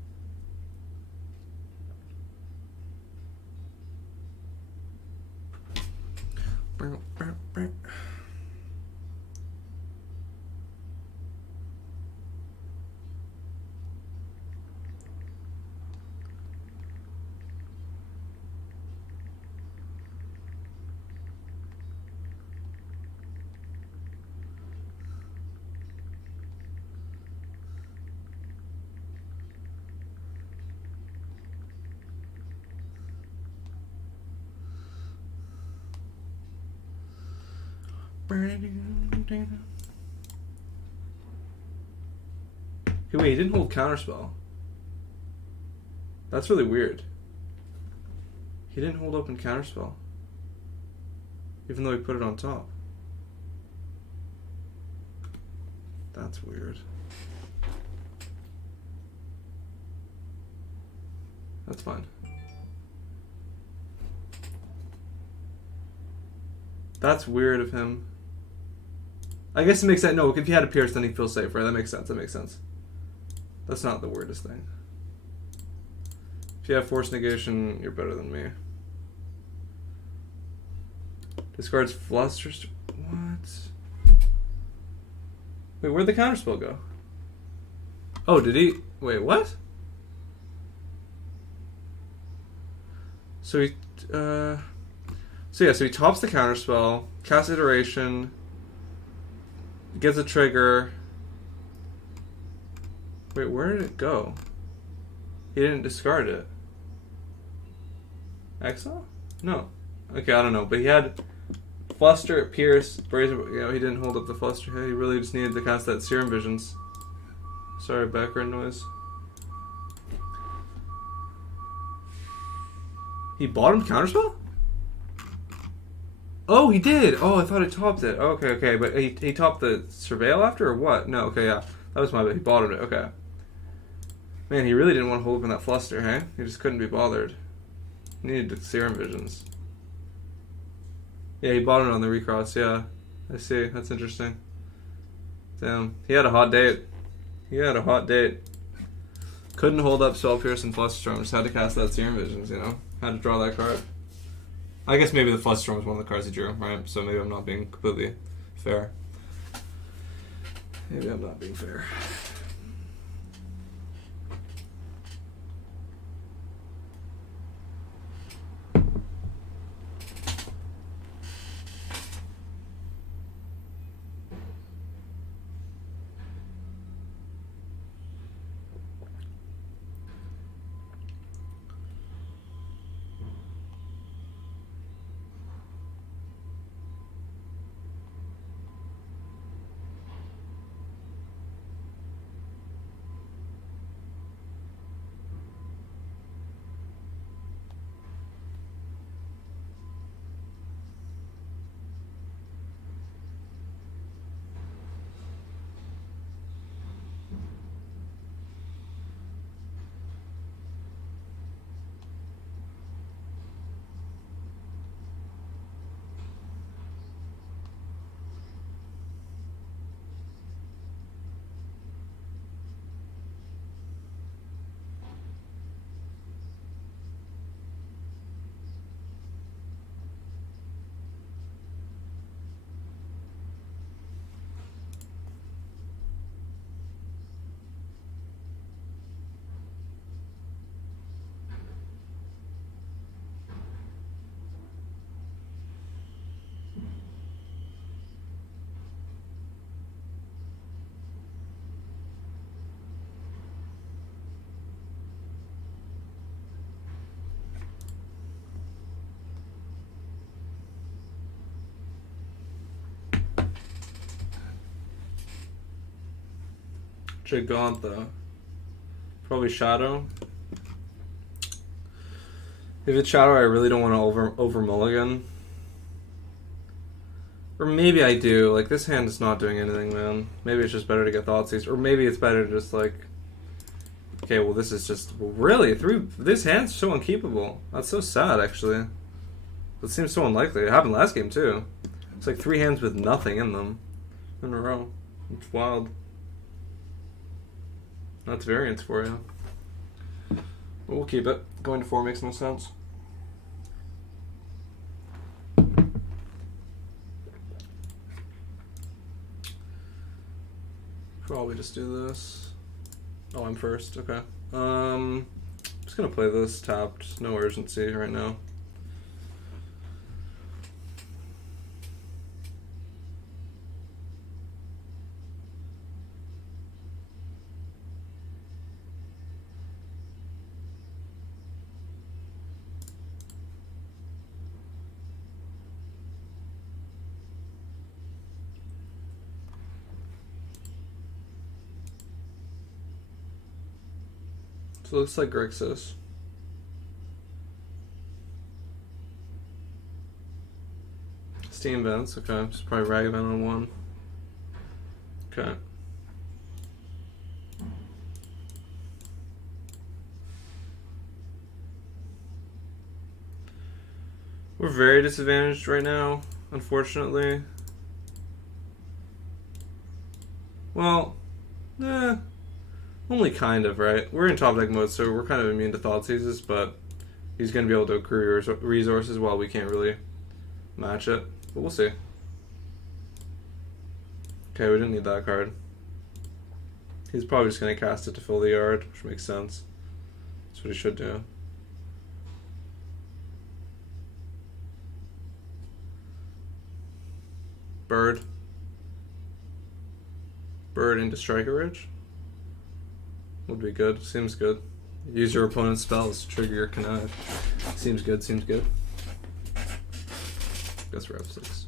Hey, wait, he didn't hold Counterspell. That's really weird. He didn't hold open Counterspell. Even though he put it on top. That's weird. That's fine. That's weird of him. I guess it makes sense. No, if he had a Pierce, then he feels safe, right? That makes sense. That makes sense. That's not the weirdest thing. If you have Force Negation, you're better than me. Discards Fluster... What? Wait, where'd the Counterspell go? Oh, did he... Wait, what? So he... So yeah, so he tops the Counterspell, casts Iteration, gets a trigger... Wait, where did it go? He didn't discard it. Exile? No. Okay, I don't know. But he had Fluster, Pierce, Brazen... You know, he didn't hold up the Fluster. He really just needed to cast that Serum Visions. Sorry, background noise. He bottomed Counterspell? Oh, he did! Oh, I thought it topped it. Okay, okay. But he topped the Surveil after, or what? No, okay, yeah. That was my bad. He bottomed it. Okay. Man, he really didn't want to hold up in that Fluster, hey? He just couldn't be bothered. He needed the Serum Visions. Yeah, he bottomed it on the recross, yeah. I see. That's interesting. Damn. He had a hot date. He had a hot date. Couldn't hold up Spell Pierce and Flusterstorm. Just had to cast that Serum Visions, you know? Had to draw that card. I guess maybe the Flusterstorm was one of the cards he drew, right? So maybe I'm not being completely fair. Maybe I'm not being fair. Gigant though. Probably Shadow. If it's Shadow, I really don't want to over mulligan. Or maybe I do. Like, this hand is not doing anything, man. Maybe it's just better to get Thoughtseize. Or maybe it's better to just, like... Okay, well, this is just... Really? This hand's so unkeepable. That's so sad, actually. It seems so unlikely. It happened last game, too. It's like 3 hands with nothing in them. In a row. It's wild. That's variance for you. But we'll keep it. Going to 4 makes no sense. Probably just do this. Oh, I'm first. Okay. Just gonna play this tapped. No urgency right now. So it looks like Grixis. Steam Vents, okay. Just probably Ragavan on 1. Okay. We're very disadvantaged right now, unfortunately. Well, only kind of, right? We're in top deck mode, so we're kind of immune to Thoughtseizes, but he's going to be able to accrue resources while we can't really match it. But we'll see. Okay, we didn't need that card. He's probably just going to cast it to fill the yard, which makes sense. That's what he should do. Bird. Bird into Striker Ridge. Would be good. Seems good. Use your opponent's spells to trigger your connive. Seems good. Seems good. Guess we're F6.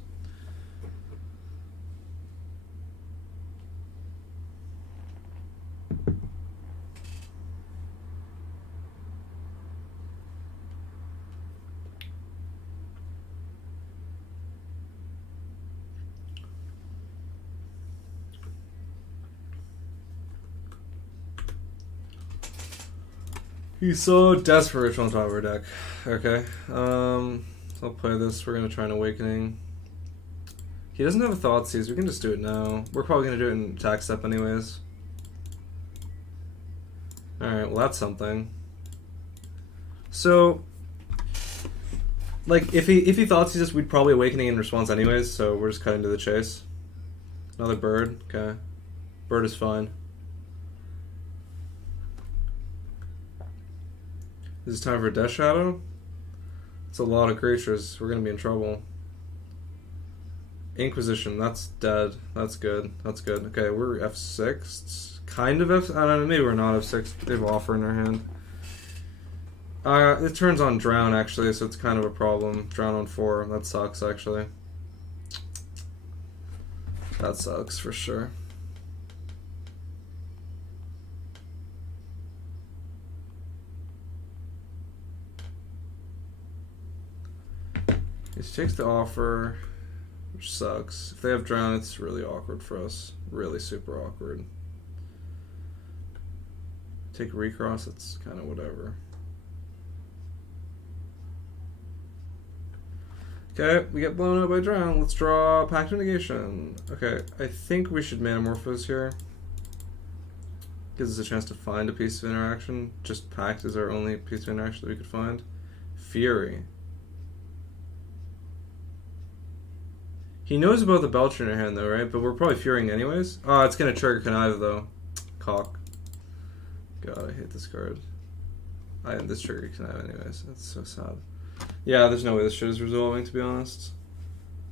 He's so desperate on top of our deck. Okay. So I'll play this. We're going to try an Awakening. He doesn't have a Thoughtseize. We can just do it now. We're probably going to do it in attack step anyways. Alright, well that's something. So, like, if he Thoughtseizes us, we'd probably Awakening in response anyways, so we're just cutting to the chase. Another Bird. Okay. Bird is fine. Is it time for Death Shadow? It's a lot of creatures. We're going to be in trouble. Inquisition, that's dead. That's good. That's good. Okay, we're F6. Kind of F... I don't know, maybe we're not F6. They have Offer in their hand. It turns on Drown, actually, so it's kind of a problem. Drown on 4. That sucks, actually. That sucks, for sure. He takes the Offer, which sucks. If they have Drown, it's really awkward for us. Really super awkward. Take Recross, it's kind of whatever. Okay, we get blown up by Drown. Let's draw Pact of Negation. Okay, I think we should Manamorphose here. Gives us a chance to find a piece of interaction. Just Pact is our only piece of interaction that we could find. Fury. He knows about the Belcher in her hand though, right? But we're probably Furying anyways. Oh, it's gonna trigger Connive though. Cock. God, I hate this card. This trigger Connive anyways. That's so sad. Yeah, there's no way this shit is resolving, to be honest.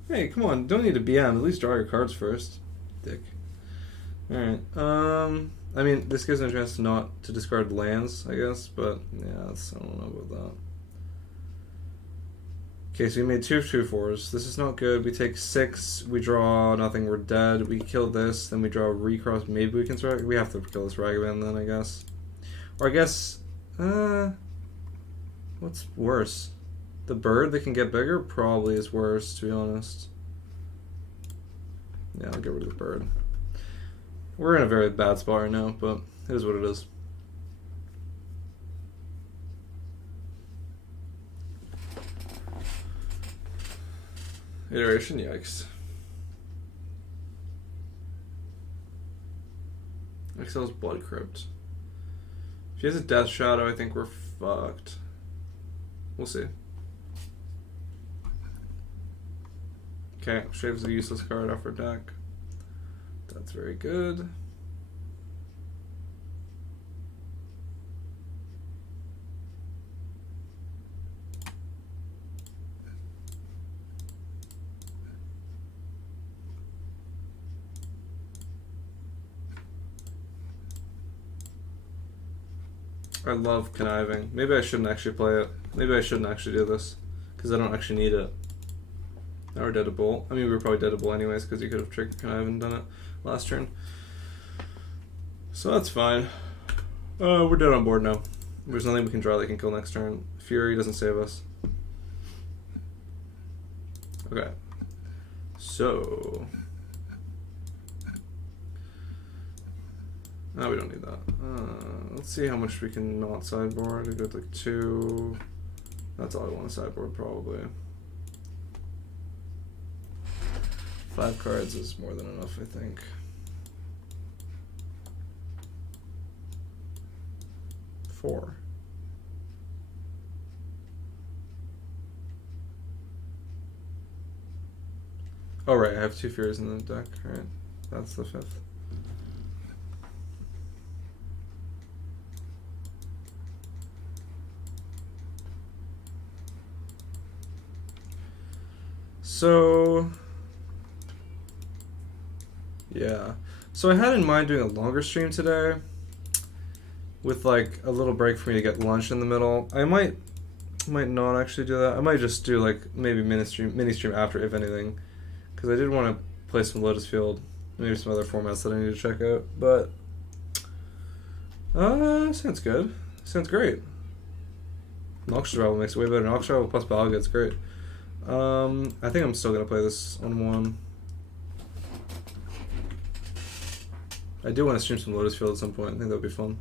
Hey, come on, don't need to BM. At least draw your cards first. Dick. Alright, I mean, this gives me a chance to discard lands, I guess, but yeah, I don't know about that. Okay, so we made 2/2/4s. This is not good. We take 6. We draw nothing. We're dead. We kill this. Then we draw a recross. Maybe we can survive. We have to kill this Ragavan then, I guess. Or I guess... what's worse? The bird that can get bigger probably is worse, to be honest. Yeah, I'll get rid of the bird. We're in a very bad spot right now, but it is what it is. Iteration, yikes. Excel's Blood Crypt. If he has a Death Shadow, I think we're fucked. We'll see. Okay, shaves a useless card off our deck. That's very good. I love conniving. Maybe I shouldn't actually play it. Maybe I shouldn't actually do this, because I don't actually need it. Now we're dead to bolt. I mean, we were probably dead to bolt anyways, because you could have tricked connive and done it last turn. So that's fine. We're dead on board now. There's nothing we can draw that can kill next turn. Fury doesn't save us. Okay. So... no, we don't need that. Let's see how much we can not sideboard. We got like 2. That's all I want to sideboard, probably. 5 cards is more than enough, I think. Four. Oh, right, I have 2 Furies in the deck, right? That's the 5th. So, yeah. So I had in mind doing a longer stream today with like a little break for me to get lunch in the middle. I might not actually do that. I might just do like maybe mini stream after, if anything, because I did want to play some Lotus Field, maybe some other formats that I need to check out. But sounds good. Sounds great. Nox Travel makes it way better. Nox Travel plus Balgad's great. I think I'm still gonna play this on 1. I do want to stream some Lotus Field at some point. I think that'd be fun.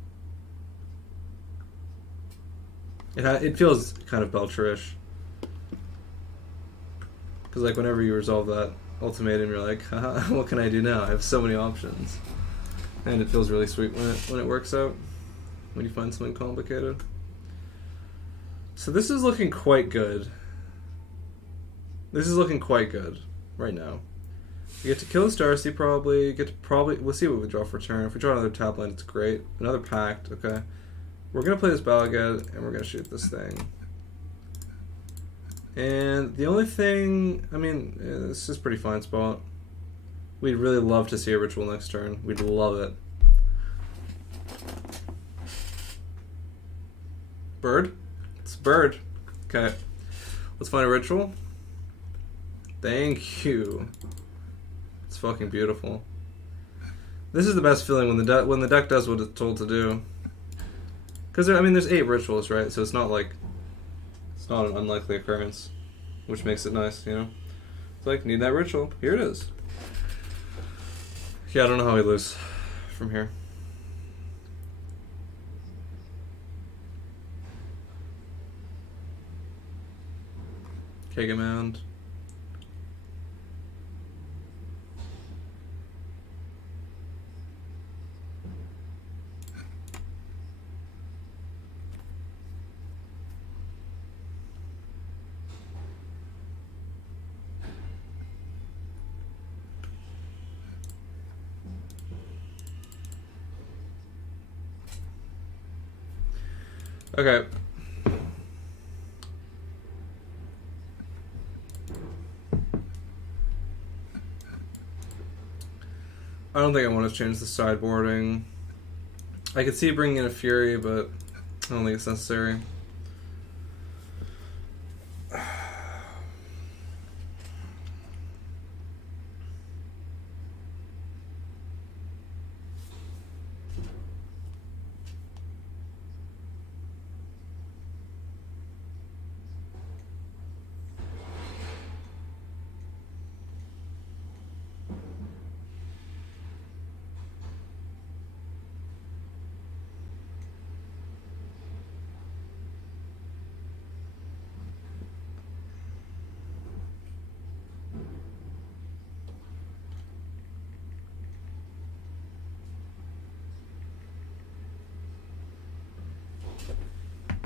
It feels kind of Belcher-ish. Because like whenever you resolve that ultimatum, you're like, haha, what can I do now? I have so many options. And it feels really sweet when it works out. When you find something complicated. So this is looking quite good. This is looking quite good right now. We get to kill this Darcy probably. We'll see what we draw for turn. If we draw another tap land, it's great. Another Pact, okay. We're gonna play this Balagad and we're gonna shoot this thing. And the only thing, I mean, this is a pretty fine spot. We'd really love to see a ritual next turn. We'd love it. Bird? It's a bird. Okay. Let's find a ritual. Thank you. It's fucking beautiful. This is the best feeling when the deck does what it's told to do. Because I mean, there's 8 rituals, right? So it's not like it's not an unlikely occurrence, which makes it nice, you know. It's like, need that ritual. Here it is. Yeah, I don't know how we lose from here. Kegamand. Okay. I don't think I want to change the sideboarding. I could see bringing in a Fury, but I don't think it's necessary.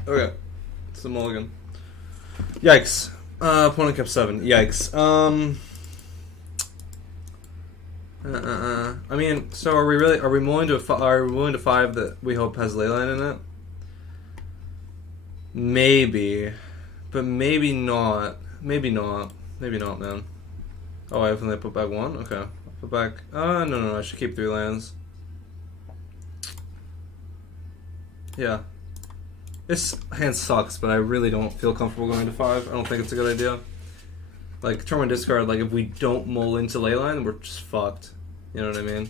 Okay. It's the mulligan. Yikes. Opponent kept 7. Yikes. I mean, so are we willing to 5 that we hope has Leyline in it? Maybe. But maybe not. Maybe not. Maybe not, man. Oh, I have to put back 1? Okay. I'll put back... no, I should keep 3 lands. Yeah. This hand sucks, but I really don't feel comfortable going to 5. I don't think it's a good idea. Like, turn 1 discard, like, if we don't mull into Leyline, we're just fucked. You know what I mean?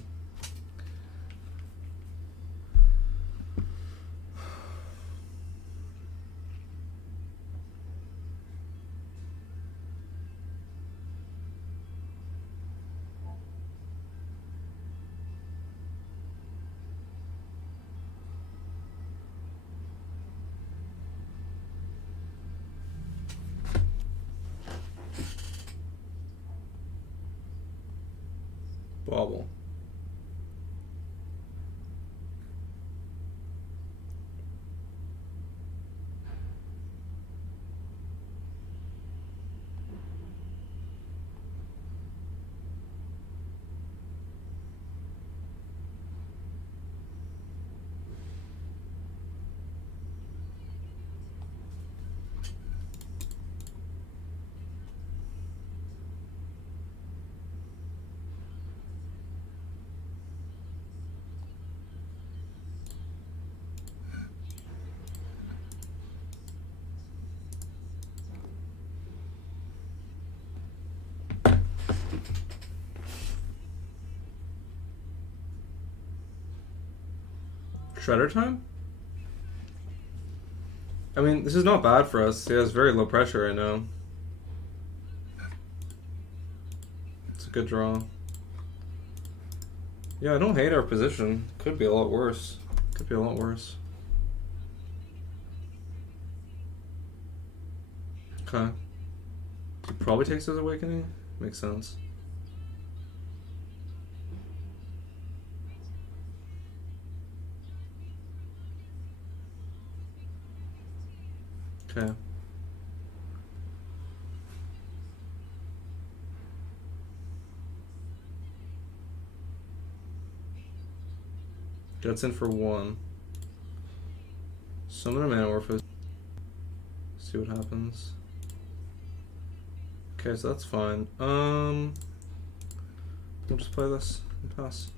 Bobble. Shredder time? I mean, this is not bad for us. He has very low pressure right now. It's a good draw. Yeah, I don't hate our position. Could be a lot worse. Could be a lot worse. Okay. He probably takes his awakening. Makes sense. Okay. Gets in for 1. Summon a Manamorphose. See what happens. Okay, so that's fine. We'll just play this and pass.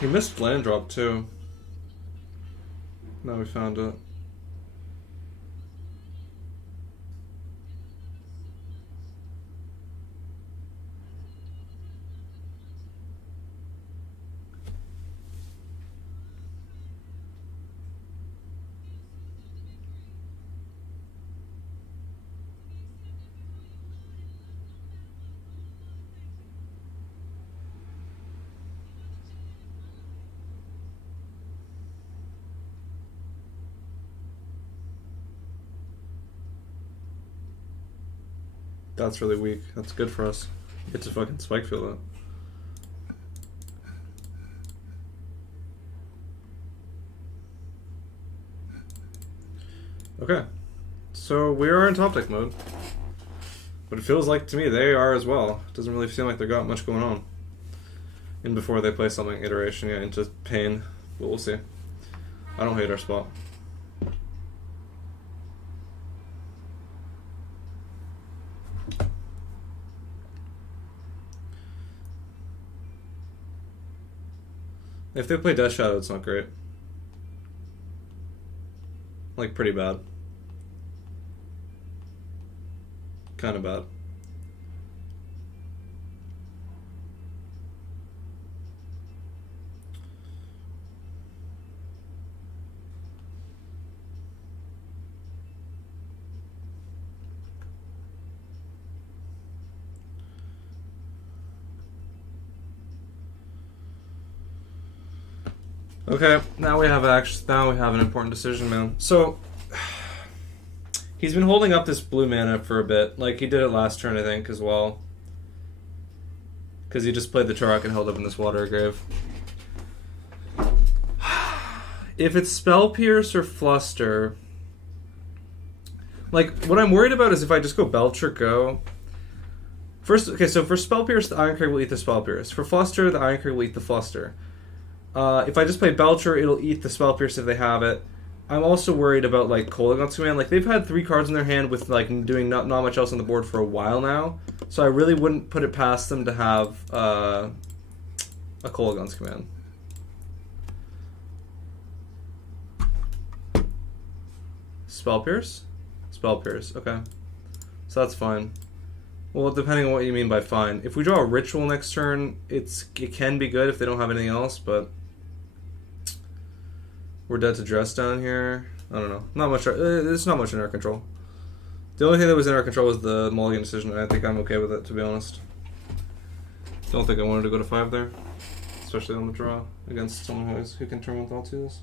He missed land drop too. Now we found it. That's really weak. That's good for us. Get to fucking spike field that. Okay. So we are in top deck mode. But it feels like to me they are as well. It doesn't really seem like they got much going on. And before they play something, iteration, yeah, into pain. But we'll see. I don't hate our spot. If they play Death Shadow, it's not great. Like, pretty bad. Kind of bad. Okay, now we have an important decision, man. So he's been holding up this blue mana for a bit. Like, he did it last turn, I think, as well. Because he just played the Turok and held up in this water grave. If it's Spell Pierce or Fluster, like, what I'm worried about is if I just go Belcher, go. First, okay, so for Spell Pierce, the Iron Crag will eat the Spell Pierce. For Fluster, the Iron Crag will eat the Fluster. If I just play Belcher, it'll eat the Spell Pierce if they have it. I'm also worried about, like, Kolaghan's Command. Like, they've had 3 cards in their hand with, like, doing not much else on the board for a while now. So I really wouldn't put it past them to have a Kolaghan's Command. Spell Pierce? Spell Pierce, okay. So that's fine. Well, depending on what you mean by fine. If we draw a Ritual next turn, it can be good if they don't have anything else, but we're dead to dress down here. I don't know. Not much. There's not much in our control. The only thing that was in our control was the mulligan decision, and I think I'm okay with it, to be honest. Don't think I wanted to go to 5 there, especially on the draw against someone who can turn with all 2s.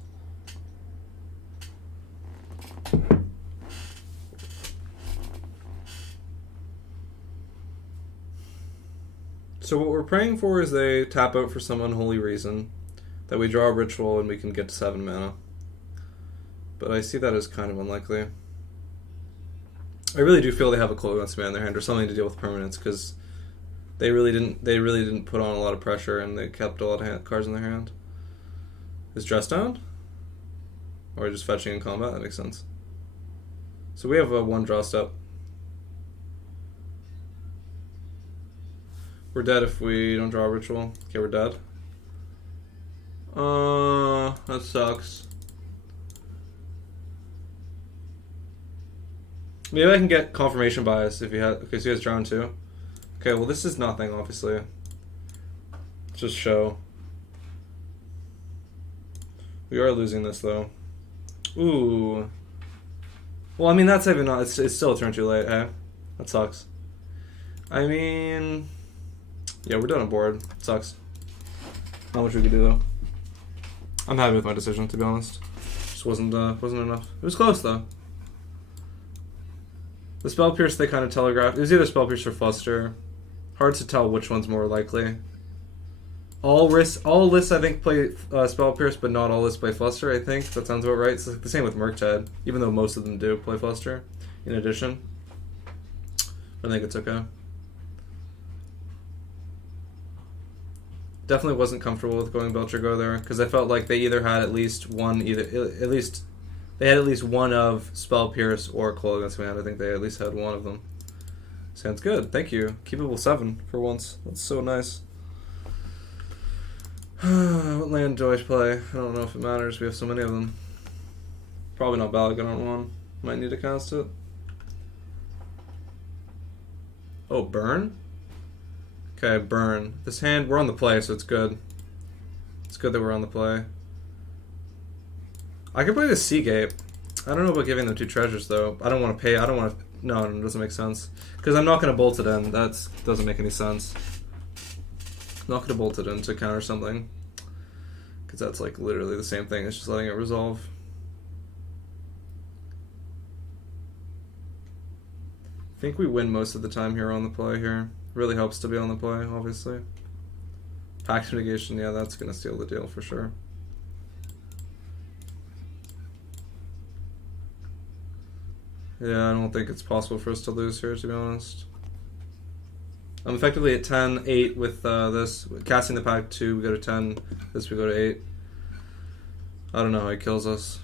So what we're praying for is they tap out for some unholy reason, that we draw a Ritual and we can get to 7 mana. But I see that as kind of unlikely. I really do feel they have a Kolaghan's Command in their hand or something to deal with permanence, because they really didn't put on a lot of pressure and they kept a lot of cards in their hand. Is Dress down? Or just fetching in combat? That makes sense. So we have a 1 draw step. We're dead if we don't draw a Ritual. Okay, we're dead. That sucks. Maybe I can get confirmation bias if you had. Okay, so he has drawn 2. Okay, well this is nothing, obviously. Just show. We are losing this though. Ooh. Well, I mean that's even not. It's still a turn too late. Hey, that sucks. I mean. Yeah, we're done on board. Sucks. Not much we could do though. I'm happy with my decision, to be honest. Just wasn't enough. It was close though. The Spell Pierce they kind of telegraphed. It was either Spell Pierce or Fluster. Hard to tell which one's more likely. All lists I think play Spell Pierce, but not all lists play Fluster. I think that sounds about right. It's the same with Murktide, even though most of them do play Fluster. In addition, I think it's okay. Definitely wasn't comfortable with going Belcher go there because I felt like they either had at least one of Spell Pierce or Kolaghan's Command. I think they at least had one of them. Sounds good. Thank you. Keepable 7 for once. That's so nice. What land do I play? I don't know if it matters. We have so many of them. Probably not Balagan on 1. Might need to cast it. Oh, burn? Okay, burn. This hand, we're on the play, so it's good. It's good that we're on the play. I could play the Seagate. I don't know about giving them 2 treasures, though. I don't want to pay. No, it doesn't make sense. Because I'm not going to bolt it in. That doesn't make any sense. I'm not going to bolt it in to counter something. Because that's like literally the same thing. It's just letting it resolve. I think we win most of the time here on the play here. Really helps to be on the play, obviously. Pact mitigation, yeah, that's going to steal the deal for sure. Yeah, I don't think it's possible for us to lose here, to be honest. I'm effectively at 10, 8 with this. Casting the Pact 2, we go to 10. This, we go to 8. I don't know how he kills us.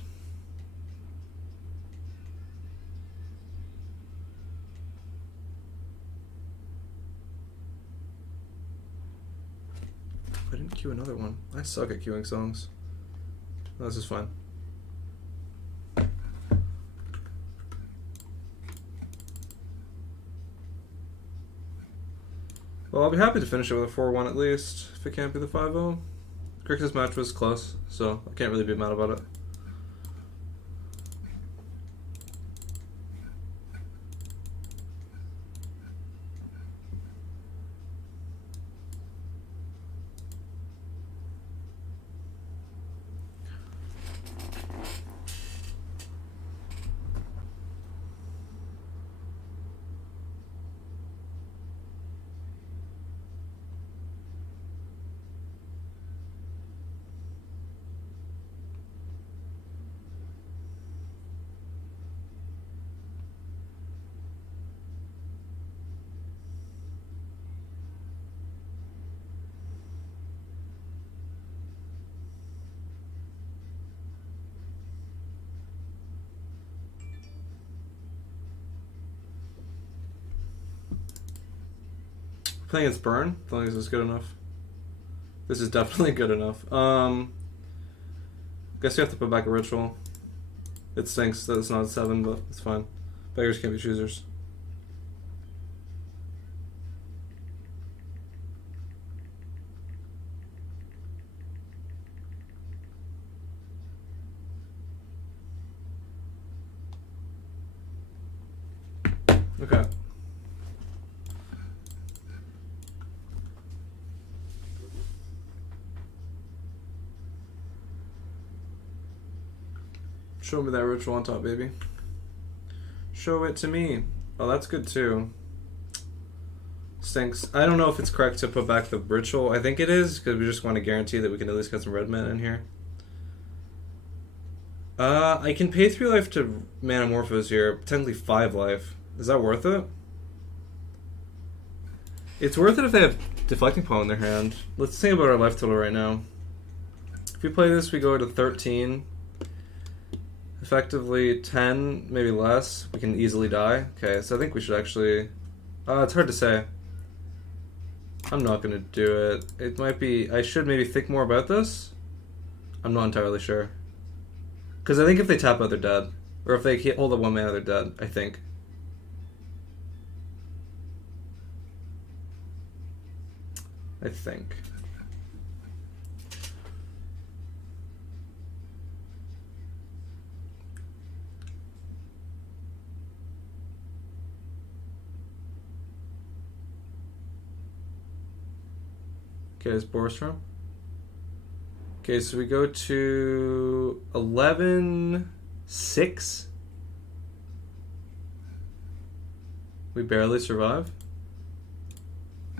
I didn't queue another one. I suck at queuing songs. No, this is fine. Well, I'll be happy to finish it with a 4-1 at least, if it can't be the 5-0. Grixis match was close, so I can't really be mad about it. Playing its burn? As long as it's good enough. This is definitely good enough. Guess you have to put back a ritual. It stinks that it's not 7, but it's fine. Beggars can't be choosers. Okay. Show me that ritual on top, baby. Show it to me. Oh, that's good too. Stinks. I don't know if it's correct to put back the ritual. I think it is, because we just want to guarantee that we can at least get some red mana in here. I can pay 3 life to Manamorphose here. Technically 5 life. Is that worth it? It's worth it if they have Deflecting Paw in their hand. Let's think about our life total right now. If we play this, we go to 13. Effectively 10, maybe less. We can easily die. Okay, so I think we should actually... it's hard to say. I'm not going to do it. It might be... I should maybe think more about this. I'm not entirely sure. Because I think if they tap out, they're dead. Or if they hold up 1 mana, they're dead, I think. I think. Okay, it's Borstrom. Okay, so we go to 11-6. We barely survive.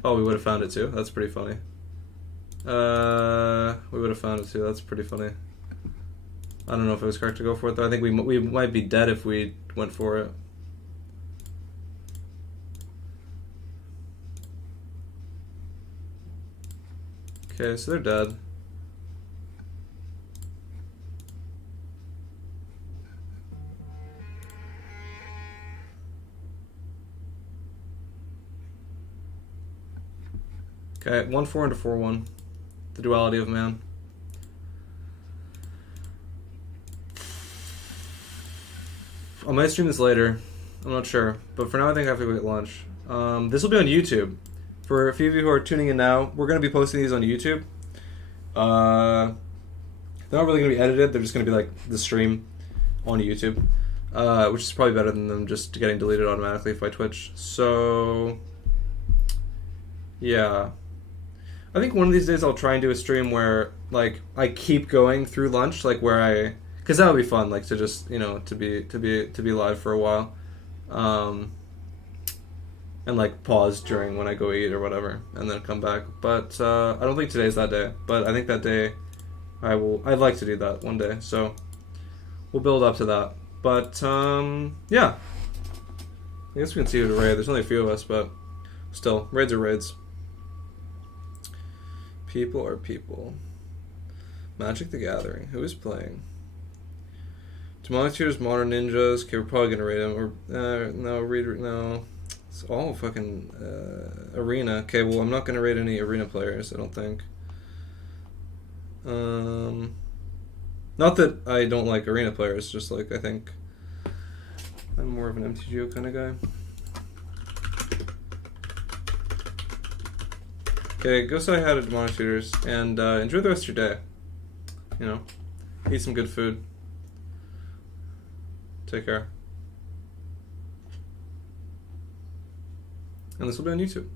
Oh, we would have found it too. That's pretty funny. We would have found it too. That's pretty funny. I don't know if it was correct to go for it though. I think we might be dead if we went for it. Okay, so they're dead. Okay, 1/4 into 4/1. The duality of man. I might stream this later. I'm not sure. But for now, I think I have to go get lunch. This will be on YouTube. For a few of you who are tuning in now, we're going to be posting these on YouTube. They're not really going to be edited. They're just going to be like the stream on YouTube. Which is probably better than them just getting deleted automatically by Twitch. So, yeah. I think one of these days I'll try and do a stream where, like, I keep going through lunch, like where I... Because that would be fun, like, to just, you know, to be live for a while. And like pause during when I go eat or whatever, and then come back. But I don't think today's that day. But I think that day I'd like to do that one day. So we'll build up to that. But yeah, I guess we can see who to raid. There's only a few of us, but still, raids are raids. People are people. Magic the Gathering. Who is playing? Demonic Tutors, Modern Ninjas. Okay, we're probably gonna raid them. Or no. It's all fucking arena. Okay, well, I'm not going to rate any arena players, I don't think. Not that I don't like arena players, just like I think I'm more of an MTGO kind of guy. Okay, go say hi to Demonic Tutors, and enjoy the rest of your day. You know, eat some good food. Take care. And this will be on YouTube.